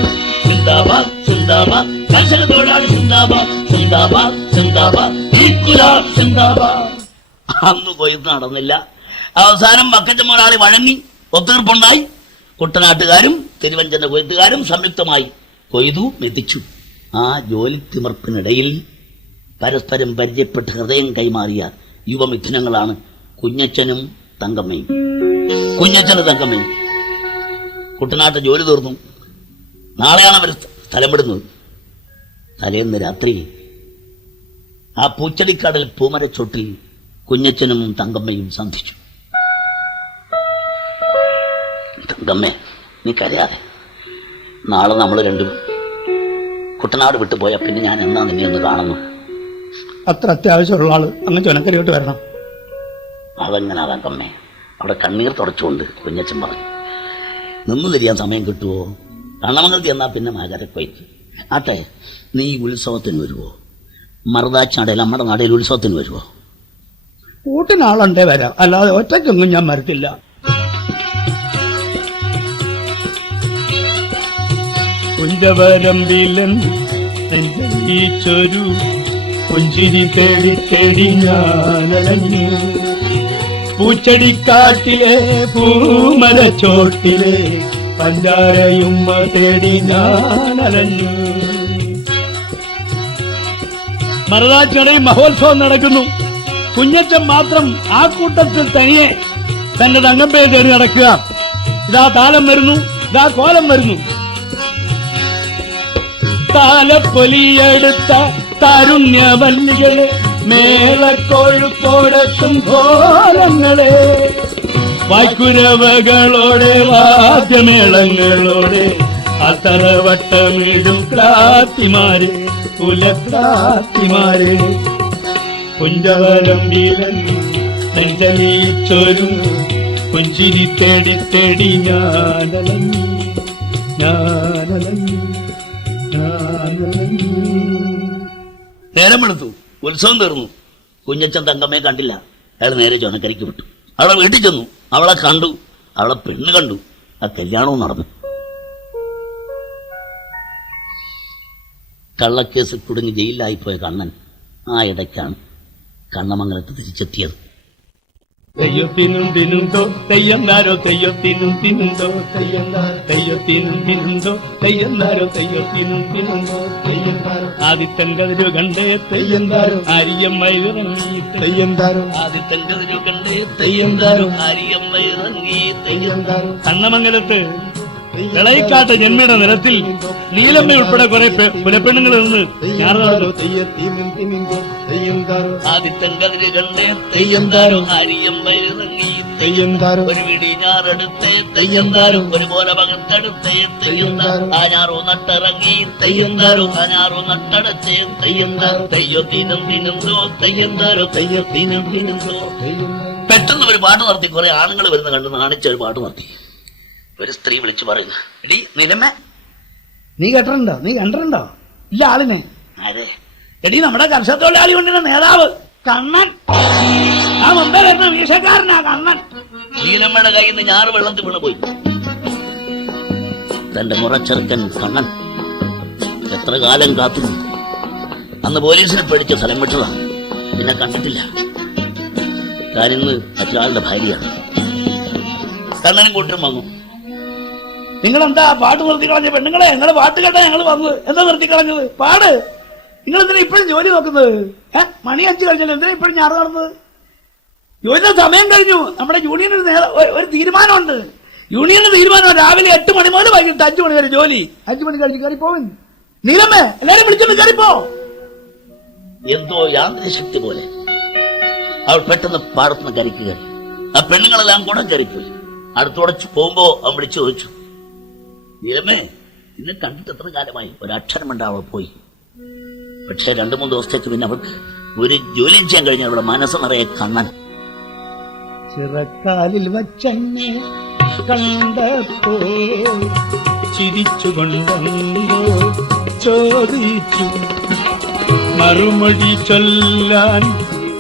സിന്ദാബാദ് സിന്ദാബാദ് കർഷക തൊഴിലാളി സിന്ദാബാദ് സിന്ദാബാദ് സിന്ദാബാദ് സിന്ദാബാദ്. അന്ന് കൊയ്ത്ത് നടന്നില്ല. അവസാനം വക്കച്ച മുതലാളി വഴങ്ങി ഒത്തീർപ്പുണ്ടായി. കുട്ടനാട്ടുകാരും തിരുവഞ്ചന്റെ കൊയ്ത്തുകാരും സംയുക്തമായി കൊയ്തു മെതിച്ചു. ആ ജോലി തിമർപ്പിനിടയിൽ പരസ്പരം പരിചയപ്പെട്ട് ഹൃദയം കൈമാറിയ യുവമിഥുനങ്ങളാണ് കുഞ്ഞച്ചനും തങ്കമ്മയും. കുട്ടനാട്ട് ജോലി തീർന്നു. നാളെയാണ് അവർ സ്ഥലം വിടുന്നത്. തലേന്ന് രാത്രി ആ പൂച്ചടിക്കാടൽ പൂമരച്ചോട്ടിൽ കുഞ്ഞച്ചനും തങ്കമ്മയും സന്ധിച്ചു. തങ്കമ്മേ, നീ കരയാതെ. നാളെ നമ്മൾ രണ്ടും കുട്ടനാട് വിട്ടുപോയാ പിന്നെ ഞാൻ എന്നാ നിന്നെ ഒന്ന് കാണുന്നു. അത്ര അത്യാവശ്യമുള്ള ആള് അങ്ങ് ചുനക്കരയോട്ട് വരണം. അതെങ്ങനാ തങ്കമ്മേ? അവിടെ കണ്ണീർ തുടച്ചുകൊണ്ട് കുഞ്ഞച്ചൻ പറഞ്ഞു. നിന്ന് തിരിയാൻ സമയം കിട്ടുമോ? കണ്ണമംഗലത്തിൽ എന്നാ പിന്നെ മകരക്കൊയ്ത്ത്. ആട്ടെ, നീ ഉത്സവത്തിന് വരുവോ? മറുതാച്ചാടയിൽ നമ്മുടെ നാടയിൽ ഉത്സവത്തിന് വരുവോ? കൂട്ടിനാളുണ്ടേ വരാം, അല്ലാതെ ഒറ്റയ്ക്കൊന്നും ഞാൻ വരത്തില്ല. കുഞ്ചവരമ്പിലൻ നെഞ്ചൊരു പുഞ്ചിരി തേടി തേടി ഞാനലഞ്ഞു. പൂച്ചടിക്കാട്ടിലെ പൂമരച്ചോട്ടിലെ പഞ്ചാരയുമ്മ തേടി ഞാനലഞ്ഞു. മറുതാച്ചടയിൽ മഹോത്സവം നടക്കുന്നു. കുഞ്ഞച്ചൻ മാത്രം ആ കൂട്ടത്തിൽ തനിയെ തന്റെ തങ്കപ്പയെ തേടി നടക്കുക. ഇതാ താലം വരുന്നു, ഇതാ കോലം വരുന്നു. താലപ്പൊലിയെടുത്ത താരുണ്യവല്ലികളെ മേളക്കൊഴുപ്പോടത്തും ഘോരങ്ങളെ, വായ്ക്കുരവകളോടെ വാദ്യമേളങ്ങളോടെ അത്തറവട്ടമിടും ക്ലാത്തിമാരെ, കുലക്ലാത്തിമാരെ. കുഞ്ചവരമ്പിലൻ നെഞ്ചലിച്ചൊരു പുഞ്ചിരി തേടി തേടി ഞാനലഞ്ഞു ഞാനലഞ്ഞു ഞാനലഞ്ഞു. നേരമെടുത്തു, ഉത്സവം തീർന്നു. കുഞ്ഞച്ചൻ തങ്കമ്മയെ കണ്ടില്ല. അയാൾ നേരെ ചുനക്കരിക്ക് വിട്ടു. അവളെ വീട്ടിൽ ചെന്നു. അവളെ കണ്ടു, അവളെ പെണ്ണ് കണ്ടു. ആ കല്യാണവും നടന്നു. കള്ളക്കേസിൽ കുടുങ്ങി ജയിലിലായിപ്പോയ കണ്ണൻ ആ ഇടയ്ക്കാണ് കണ്ണമംഗലത്ത് തിരിച്ചെത്തിയത്. തെയ്യത്തിനും തിനുന്തോ തെയ്യന്താരോ, തെയ്യത്തിനും തിനുന്തോ തെയ്യന്താരോ, തെയ്യത്തിനും തിനുന്തോ തെയ്യന്താരോ, തെയ്യത്തിനും തിനുന്തോ തെയ്യന്താരോ. ആദിത്തൻ കതിരു കണ്ട് തെയ്യന്താരോ, ആര്യമ്മ ഇറങ്ങി തെയ്യന്താരോ. ആദിത്തൻ കതിരു കണ്ട് തെയ്യന്താരോ, ആര്യമ്മ ഇറങ്ങി തെയ്യന്താരോ. കണ്ണമംഗലത്ത് ഇളയിക്കാട്ട ജന്മയുടെ നിലത്തിൽ നീലമ്മ ഉൾപ്പെടെ കുറെ പുലപ്പെണ്ണുങ്ങൾ നിന്ന് ഞാറുനാടോ. ആദിത്തൻ കതിര് കണ്ടേ തെയ്യന്താരോ, ആര്യമ്മ ഇറങ്ങി തെയ്യന്താരോ. ഒരു വീടി ഞാറെടുത്തേ തെയ്യന്താരോ, ഒരു പോലെ പകർത്തെടുത്തേ തെയ്യന്താരോ. ആ ഞാറോ നട്ടിറങ്ങി തെയ്യന്താരോ, ആ ഞാറോ നട്ടടച്ചേ തെയ്യന്താരോ. തെയ്യത്തിനും തിനുന്തോ തെയ്യന്താരോ, തെയ്യത്തിനും തിനുന്തോ. പെട്ടെന്ന് ഒരു പാട്ട് നിർത്തി. കുറെ ആണുങ്ങൾ വരുന്ന കണ്ട് നാണിച്ചൊരു പാട്ട് നിർത്തി. ഒരു സ്ത്രീ വിളിച്ചു പറയുന്നു, എടീ നിലമ്മ, നീ കേട്ടിട്ടുണ്ടോ? നീ കണ്ടിട്ടുണ്ടോ? ഇല്ല ആളിനെ. ആരെ? എടീ നമ്മുടെ കർഷക തൊഴിലാളി കൊണ്ടിരുന്ന നേതാവ് കണ്ണൻ. ആ മുമ്പേ വരുന്ന വീശക്കാരനാ കണ്ണൻ. നീലമ്മയുടെ കയ്യിൽ നിന്ന് ഞാറ് വെള്ളത്തിൽ വീണുപോയി. തന്റെ മുറച്ചെറുക്കൻ കണ്ണൻ എത്ര കാലം കാത്തിരുന്നു. അന്ന് പോലീസിനെ പേടിച്ച സ്ഥലം വിട്ടതാ. പിന്നെ കണ്ടിട്ടില്ല. കാരിന്ന് മറ്റൊരാളുടെ ഭാര്യയാണ്. കണ്ണനും കൂട്ടരും വന്നു. നിങ്ങളെന്താ പാട്ട് നിർത്തി കളഞ്ഞ പെണ്ണുങ്ങളെ? നിങ്ങളെ പാട്ട് കേട്ടാ ഞങ്ങൾ വന്നത്. എന്താ നിർത്തി കളഞ്ഞത്? പാട്. നിങ്ങൾ എന്തിനാ ഇപ്പോഴും ജോലി നോക്കുന്നത്? മണി 5 കഴിഞ്ഞല്ലോ, എന്തിനാ ഇപ്പോഴും ഞാറ് നടന്നത്? ജോലിയുടെ സമയം കഴിഞ്ഞു. നമ്മുടെ യൂണിയന് ഒരു തീരുമാനമുണ്ട്. യൂണിയന് തീരുമാനം രാവിലെ 8 മണി മുതൽ വൈകിട്ട് 5 മണി വരെ ജോലി. 5 മണി കഴിഞ്ഞ് കയറിപ്പോവൻ. നീലമ്മേ, എല്ലാരും വിളിച്ചൊന്ന് കയറിപ്പോ. എന്തോ യാന്ത്രശക്തി പോലെ അവൾ പെട്ടെന്ന് പാടത്തുനിന്ന് കയറിക്കുക. ആ പെണ്ണുങ്ങളെല്ലാം കൂടെ കയറിപ്പോയി. അടുത്തുടച്ച് പോകുമ്പോ അവൻ വിളിച്ചു ചോദിച്ചു, നീലമ്മേ, ഇന്നെ കണ്ടിട്ട് എത്ര കാലമായി? ഒരക്ഷരം കൊണ്ട് അവൾ പോയി. പക്ഷെ 2-3 ദിവസത്തേക്ക് പിന്നെ അവൾക്ക് ഒരു ജോലി ചെയ്യാൻ കഴിഞ്ഞ അവളുടെ മനസ്സ് നിറയെ കണ്ണൻ. ചിറക്കാലിൽ വച്ചെന്നെ കണ്ടപ്പോ ചിരിച്ചുകൊണ്ടോ ചോദിച്ചു, മറുമൊഴി ചൊല്ലാൻ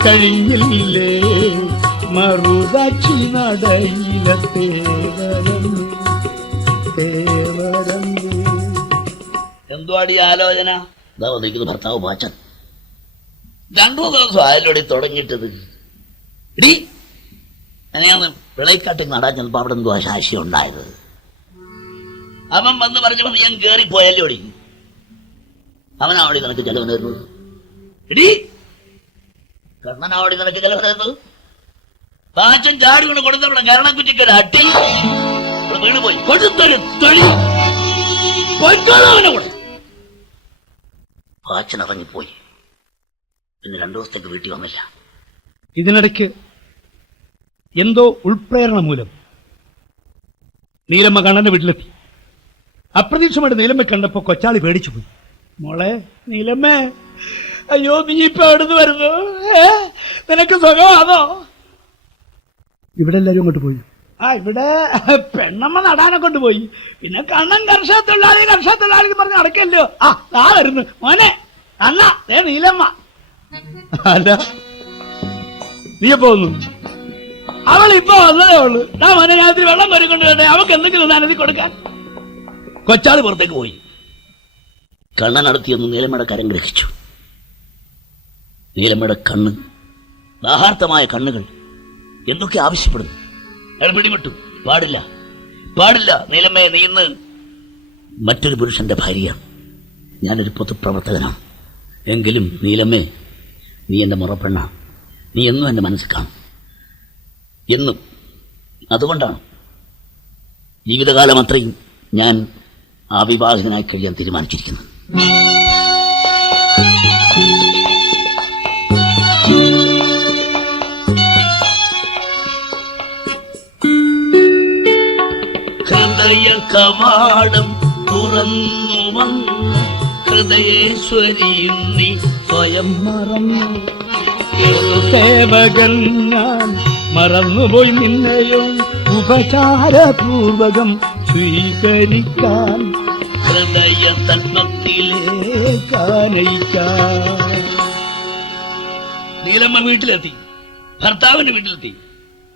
കഴിഞ്ഞില്ലേ, മറുതാക്ഷി നടയിലത്തെ എന്തുവാടി ആലോചന? ഇതാ വന്നിരിക്കുന്നു ഭർത്താവ് പാച്ചൻ. 2-3 ദിവസം ആയാലോടി തുടങ്ങിയിട്ടത്. ഇടി അങ്ങനെയാണ് വിളയിക്കാട്ടി നടാൻ ചെന്നപ്പോ അവിടെ എന്തോ ശാശി ഉണ്ടായത്. അവൻ വന്ന് പറഞ്ഞപ്പോ ഞാൻ കേറിപ്പോയല്ലോടി. അവനാവടി നിനക്ക് ചെലവ് തരുന്നത്. ഇടി കണ്ണനാവടി നിനക്ക് ചെലവ് തരുന്നത്. പാച്ചൻ ചാടി കൊണ്ട് കൊടുത്തവിടെ കരണക്കുറ്റിക്കൽ അട്ടി വീണ് പോയി. കൊടുത്തൊരു തൊഴി പോയിക്കോളവനെ കൂടെ. പാച്ചൻ ഇറങ്ങിപ്പോയി. പിന്നെ 2 ദിവസത്തേക്ക് വീട്ടിൽ വന്നില്ല. ഇതിനിടയ്ക്ക് എന്തോ ഉൾപ്രേരണ മൂലം നീലമ്മ കണ്ണന്റെ വീട്ടിലെത്തി. അപ്രതീക്ഷിതമായിട്ട് നീലമ്മ കണ്ടപ്പോ കൊച്ചാളി പേടിച്ചു പോയി. മോളെ നീലമ്മേ, അയ്യോ നീ ഇപ്പൊ എവിടുന്ന് വരുന്നു? നിനക്ക് സുഖമാണോ? ഇവിടെ എല്ലാരും അങ്ങോട്ട് പോയി. ഇവിടെ പെണ്ണമ്മ നടാനെ കൊണ്ടുപോയി. പിന്നെ കണ്ണൻ കർഷക തൊഴിലാളി പറഞ്ഞ് നടക്കല്ലോ. ആ വരുന്നു മോനെ അണ്ണ നീലമ്മ. അല്ല നീ പോന്നു? അവൾ ഇപ്പൊ വന്നതേ ഉള്ളു. മോനെ ഞാൻ ഇത്തിരി വെള്ളം വരും വേണ്ടേ അവൾക്ക് എന്തെങ്കിലും നനതി കൊടുക്കാൻ. കൊച്ചാളി പുറത്തേക്ക് പോയി. കണ്ണൻ അടുത്തിയെന്ന് നീലമ്മയുടെ കരം ഗ്രഹിച്ചു. നീലമ്മയുടെ കണ്ണ്, ദാഹാർത്ഥമായ കണ്ണുകൾ എന്തൊക്കെ ആവശ്യപ്പെടുന്നു. അയാൾ പിടിവിട്ടു. പാടില്ല, പാടില്ല നീലമ്മയെ, നീ ഇന്ന് മറ്റൊരു പുരുഷന്റെ ഭാര്യയാണ്. ഞാനൊരു പൊതുപ്രവർത്തകനാണ്. എങ്കിലും നീലമ്മേ, നീ എന്റെ മുറപ്പെണ്ണാണ്. നീ എന്നും എന്റെ മനസ്സിൽ കാണും, എന്നും. അതുകൊണ്ടാണ് ജീവിതകാലം അത്രയും ഞാൻ അവിവാഹിതനായി കഴിയാൻ തീരുമാനിച്ചിരിക്കുന്നത്. ഹൃദയ കവാടം തുറന്നു വന്നു ഹൃദയേശ്വരി നീ സ്വയം മറന്നു. സേവകൻ ഞാൻ മറന്നുപോയി നിന്നെയും ഉപചാരപൂർവകം സ്വീകരിക്കാൻ ഹൃദയ തന്മത്തിലേക്കാനയിക്കാൻ. നീലമ്മ വീട്ടിലെത്തി, ഭർത്താവിന്റെ വീട്ടിലെത്തി.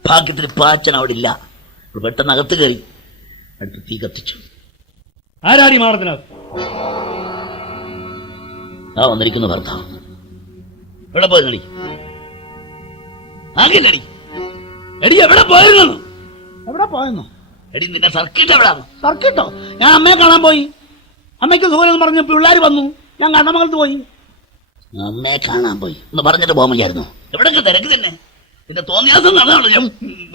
ഭാഗ്യത്തിന് പാച്ചൻ അവിടെ ഇല്ല. പെട്ടെന്ന് അകത്ത് കയറി അടുത്ത് തീ കത്തിച്ചു. ആരാടി മാറത്തിനകത്ത്? ആ വന്നിരിക്കുന്ന ഭർത്താവ്. എവിടെ പോയിരുന്നടി? ആകില്ലടി. എടി എവിടെ പോയിരുന്നു? എവിടെ പോയെന്നോ? എടി നിന്റെ സർക്കിട്ട് എവിടാണ്? സർക്കിട്ടോ? ഞാൻ അമ്മയെ കാണാൻ പോയി. അമ്മയ്ക്ക് സുഖം പറഞ്ഞ പിള്ളേർ വന്നു, ഞാൻ കണ്ണമംഗലത്ത് പോയി. അമ്മയെ കാണാൻ പോയി എന്ന് പറഞ്ഞിട്ട് പോകാൻ വയ്യായിരുന്നു. എവിടെയൊക്കെ തിരക്ക് തന്നെ. നിന്റെ തോന്നിയാസം നടന്നാണ് ഞാൻ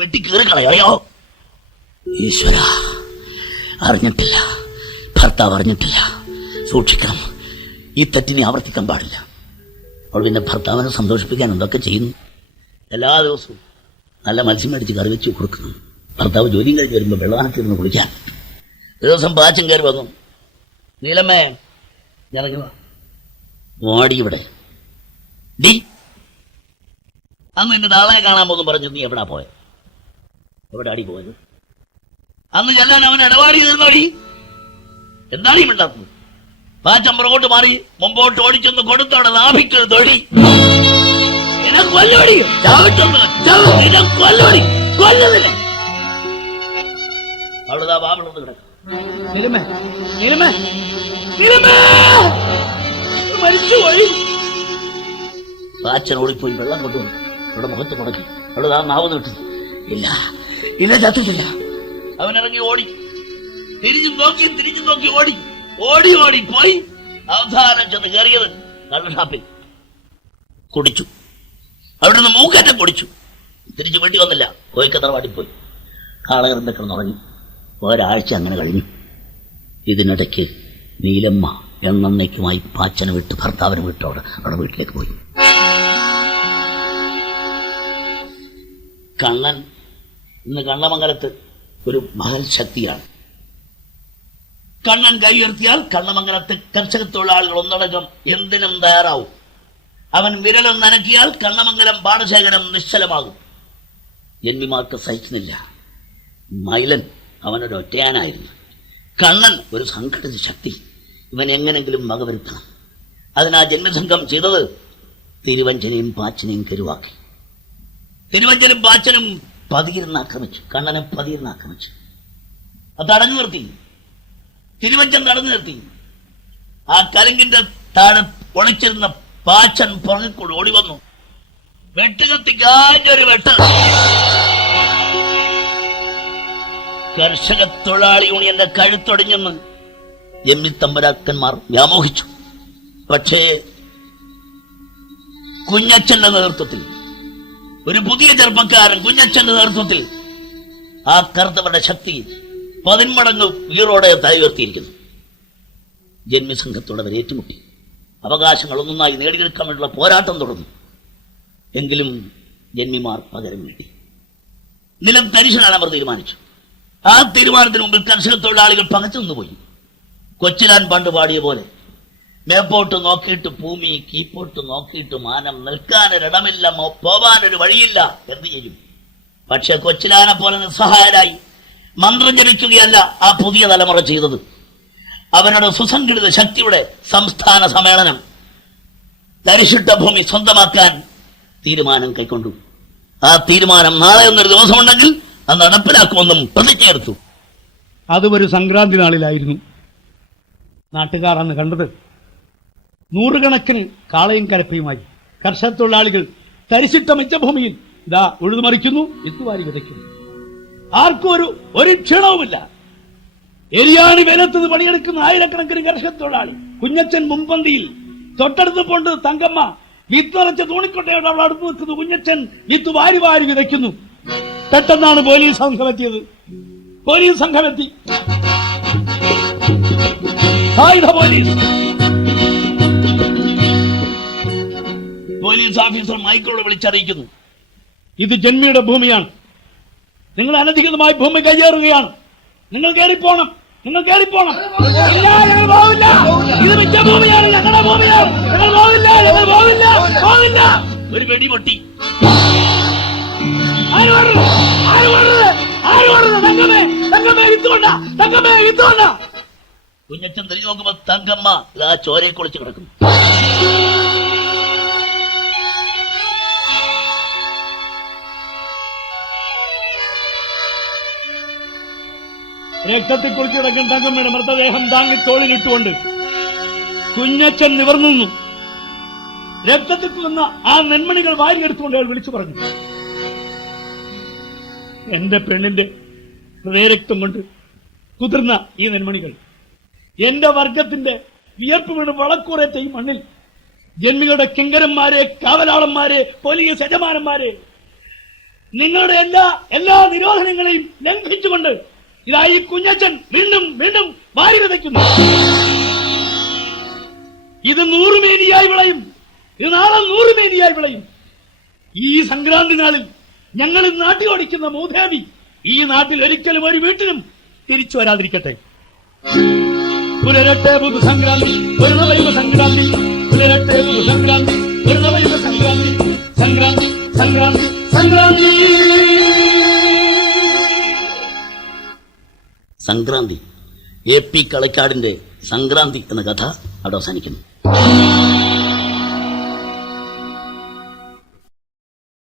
വെട്ടി കീറി കളയോ. ഈശ്വര, അറിഞ്ഞിട്ടില്ല, ഭർത്താവ് അറിഞ്ഞിട്ടില്ല. സൂക്ഷിക്കണം, ഈ തെറ്റിനെ ആവർത്തിക്കാൻ പാടില്ല. അവൾ പിന്നെ ഭർത്താവിനെ സന്തോഷിപ്പിക്കാൻ എന്തൊക്കെ ചെയ്യുന്നു. എല്ലാ ദിവസവും നല്ല മത്സ്യം മേടിച്ച് കറി വെച്ച് കൊടുക്കുന്നു. ഭർത്താവ് ജോലിയും കഴിഞ്ഞ് വരുമ്പോൾ വെള്ളമാക്കിയിരുന്നു കുളിക്കാൻ. ഒരു ദിവസം പാച്ചൻ കയറി വന്നു. നീലമ്മേ ഇറങ്ങുക, ഓടി ഇവിടെ. ഡി അന്ന് എന്റെ നാളെ കാണാൻ പോകുന്നു പറഞ്ഞു. നീ എവിടാ പോയത്? എവിടെ അടി പോയത്? അന്ന് ചെല്ലാൻ അവൻ ഇടപാടി ചെയ്തിരുന്നോടി. എന്താണ് ഈ മിണ്ടാത്തത്? പാച്ചൻ പുറകോട്ട് മാറി മുമ്പോട്ട് ഓടിച്ചൊന്ന് കൊടുത്തവിടെ നാഭിക്ക് തൊഴി. കൊല്ലടി കൊല്ലടി കൊല്ലുന്നില്ല. അവിടുത്തെ ബാബിളൊന്ന് കിടക്കും. മരിച്ചുപോയി. പാച്ചൻ ഓടിപ്പോയി വെള്ളം കൊണ്ടുവന്നു. അവിടെ മുഖത്ത് മുടക്കി. അവിടെ ആ നാവ് നീട്ടി. ഇല്ല ഇല്ല, ചത്തിട്ടില്ല. അവനിറങ്ങി ഓടി. തിരിഞ്ഞു നോക്കി ഓടി ഓടി ഓടി പോയി. അവസാനം ചെന്ന് കയറിയത് കള്ള് ഷാപ്പിൽ. കുടിച്ചു. അവിടുന്ന് മൂക്കറ്റം കുടിച്ചു. തിരിച്ചു വീട്ടി വന്നില്ല. കോയിക്കത്തറവാടി പോയി കാളകറിന്റെ കിടന്നുറങ്ങി. ഒരാഴ്ച അങ്ങനെ കഴിഞ്ഞു. ഇതിനിടയ്ക്ക് നീലമ്മ എന്നേക്കുമായി പാച്ചനെ വിട്ട് ഭർത്താവിനെ വിട്ട് അവിടെ വീട്ടിലേക്ക് പോയി. കണ്ണൻ ഇന്ന് കണ്ണമംഗലത്ത് ഒരു മഹൽ ശക്തിയാണ്. കണ്ണൻ കൈ ഉയർത്തിയാൽ കണ്ണമംഗലത്തെ കർഷക തൊഴിലാളികൾ ഒന്നടങ്കം എന്തിനും തയ്യാറാവും. അവൻ വിരലും നനക്കിയാൽ കണ്ണമംഗലം പാടശേഖരം നിശ്ചലമാകും. ജന്മിമാർക്ക് സഹിക്കുന്നില്ല. മൈലൻ അവനൊരു ഒറ്റയാനായിരുന്നു. കണ്ണൻ ഒരു സംഘടിത ശക്തി. ഇവൻ എങ്ങനെങ്കിലും വകവരുത്തണം. അതിനാ ജന്മസംഘം ചെയ്തത് തിരുവഞ്ചനെയും പാച്ചനെയും കരുവാക്കി. തിരുവഞ്ചനും പാച്ചനും പതിയിരുന്ന് ആക്രമിച്ചു. കണ്ണനെ പതിയിരുന്ന് ആക്രമിച്ചു. അത് തടഞ്ഞു നിർത്തി. തിരുവഞ്ചൻ തടഞ്ഞു നിർത്തി. ആ കലങ്കിന്റെ താഴെ ഒളിച്ചിരുന്ന പാച്ചൻ പുറകിക്കൂടി ഓടി വന്നു. വെട്ടുകത്തിക്കാറ്റൊരു വെട്ട്. കർഷക തൊഴിലാളി യൂണിയന്റെ കഴുത്തൊടിഞ്ഞെന്ന് ജമ്മിത്തമ്പരാക്കന്മാർ വ്യാമോഹിച്ചു. പക്ഷേ കുഞ്ഞച്ചന്റെ നേതൃത്വത്തിൽ, ഒരു പുതിയ ചെറുപ്പക്കാരൻ കുഞ്ഞച്ചന്റെ നേതൃത്വത്തിൽ ആ കറുത്തവരുടെ ശക്തി 10 മടങ്ങ് വീറോടെ തലയുയർത്തിയിരിക്കുന്നു. ജന്മിസംഘത്തോടെ അവർ ഏറ്റുമുട്ടി. അവകാശങ്ങൾ ഒന്നൊന്നായി നേടിയെടുക്കാൻ വേണ്ടിയുള്ള പോരാട്ടം തുടർന്നു. എങ്കിലും ജന്മിമാർ പകരം വീട്ടി. നിലം തരിശനാണ് അവർ തീരുമാനിച്ചു. ആ തീരുമാനത്തിന് മുമ്പിൽ കർഷക തൊഴിലാളികൾ പകച്ചു നിന്നുപോയി. കൊച്ചിലാൻ പണ്ട് പാടിയ പോലെ മേപ്പോട്ട് നോക്കിയിട്ട് ഭൂമി, കീപ്പോട്ട് നോക്കിയിട്ട് മാനം, നിൽക്കാനൊരിടമില്ല, പോവാനൊരു വഴിയില്ല, എന്ത് ചെയ്യും? പക്ഷെ കൊച്ചിലാനെ പോലെ നിസ്സഹായരായി മന്ത്രം ജപിക്കുകയല്ല ആ പുതിയ തലമുറ ചെയ്തത്. അവരുടെ സുസംഘടിത ശക്തിയുടെ സംസ്ഥാന സമ്മേളനം തരിശിട്ട ഭൂമി സ്വന്തമാക്കാൻ തീരുമാനം കൈക്കൊണ്ടു. ആ തീരുമാനം നാളെ എന്നൊരു ദിവസമുണ്ടെങ്കിൽ അത് നടപ്പിലാക്കുമെന്നും പ്രതിജ്ഞയെടുത്തു. അതും ഒരു സംക്രാന്തി നാളിലായിരുന്നു. നാട്ടുകാർ അന്ന് കണ്ടത് നൂറുകണക്കിന് കാളയും കരപ്പയുമായി കർഷക തൊഴിലാളികൾ തരിശിട്ട മിച്ചഭൂമിയിൽ ഇതാ ഉഴുതുമറിക്കുന്നു, വിത്തുവാരി വിതയ്ക്കുന്നു. ആർക്കും ഒരു ക്ഷീണവുമില്ല. എരിയാണി വേലത്തുനിന്ന് പണിയെടുക്കുന്ന ആയിരക്കണക്കിന് കർഷക തൊഴിലാളി. കുഞ്ഞച്ചൻ മുൻപന്തിയിൽ, തൊട്ടടുത്ത് പോണ്ട് തങ്കമ്മ വിത്തുറച്ച തൂണിക്കൊട്ടയോട് അവൾ അടുത്ത് നിൽക്കുന്നു. കുഞ്ഞച്ചൻ വിത്ത് വാരി വാരി വിതയ്ക്കുന്നു. പെട്ടെന്നാണ് പോലീസ് സംഘമെത്തിയത്. പോലീസ് സംഘമെത്തി. സായുധ പോലീസ്. പോലീസ് ഓഫീസർ മൈക്കോട് വിളിച്ചറിയിക്കുന്നു, ഇത് ജന്മിയുടെ ഭൂമിയാണ്. നിങ്ങൾ അനധികൃതമായി ഭൂമി കയ്യേറുകയാണ്. നിങ്ങൾ കയറിപ്പോണം, നിങ്ങൾ കയറിപ്പോണം. ഇല്ല, ഞങ്ങൾ പോവില്ല. ഇത് മിച്ച ഭൂമിയാണ്, ഞങ്ങളുടെ ഭൂമിയാണ്. ഞങ്ങൾ പോവില്ല, ഞങ്ങൾ പോവില്ല, പോവില്ല. ഒരു വെടി പൊട്ടി. ആര് പറഞ്ഞത്? ആര് പറഞ്ഞത്? ആര് പറഞ്ഞത്? തങ്കമ്മേ, തങ്കമ്മേ ഇത്തുകൊണ്ട, തങ്കമ്മേ ഇത്തുകൊണ്ട. കുഞ്ഞച്ചൻ തിരിഞ്ഞു നോക്കുമ്പോ തങ്കമ്മ ഇതാ ചോരയെ കുളിച്ച് കിടക്കുന്നു. രക്തത്തിൽ കുളിച്ച് കിടക്കുന്ന തങ്കമ്മയുടെ മൃതദേഹം താങ്ങി തോളിലിട്ടുകൊണ്ട് കുഞ്ഞച്ചൻ നിവർന്നു. രക്തത്തിൽ വന്ന ആ നെന്മണികൾ വാരിയെടുത്തുകൊണ്ട് അയാൾ വിളിച്ചു പറഞ്ഞു, എന്റെ പെണ്ണിന്റെ ഹൃദയരക്തം കൊണ്ട് കുതിർന്ന ഈ നെന്മണികൾ എന്റെ വർഗത്തിന്റെ വിയർപ്പ് വീണ് വളക്കൂറേറ്റ ഈ മണ്ണിൽ ജന്മികളുടെ കിങ്കരന്മാരെ, കാവലാളന്മാരെ, പോലീസ് യജമാനന്മാരെ, നിങ്ങളുടെ എല്ലാ നിരോധനങ്ങളെയും ലംഘിച്ചുകൊണ്ട് ഇതാ ഈ കുഞ്ഞച്ചൻ വീണ്ടും വീണ്ടും വാരി വിതയ്ക്കുന്നു. ഇത് 100 മേനിയായി വിളയും. ഇത് നാളെ 100 മേനിയായി വിളയും. ഈ സംക്രാന്തി നാളിൽ ഞങ്ങൾ നാട്ടി ഓടിക്കുന്ന മൂദേവി ഈ നാട്ടിൽ ഒരിക്കലും ഒരു വീട്ടിലും തിരിച്ചു വരാതിരിക്കട്ടെ. പുലരട്ടെ പുതു സംക്രാന്തി, ഒരു നവയുഗ സംക്രാന്തി. പുലരട്ടെ പുതു സംക്രാന്തി, ഒരു നവയുഗ സംക്രാന്തി. സംക്രാന്തി, സംക്രാന്തി, സംക്രാന്തി. സംക്രാന്തി. AP കളക്കാടിന്റെ സംക്രാന്തി എന്ന കഥ അവിടെ അവസാനിക്കുന്നു.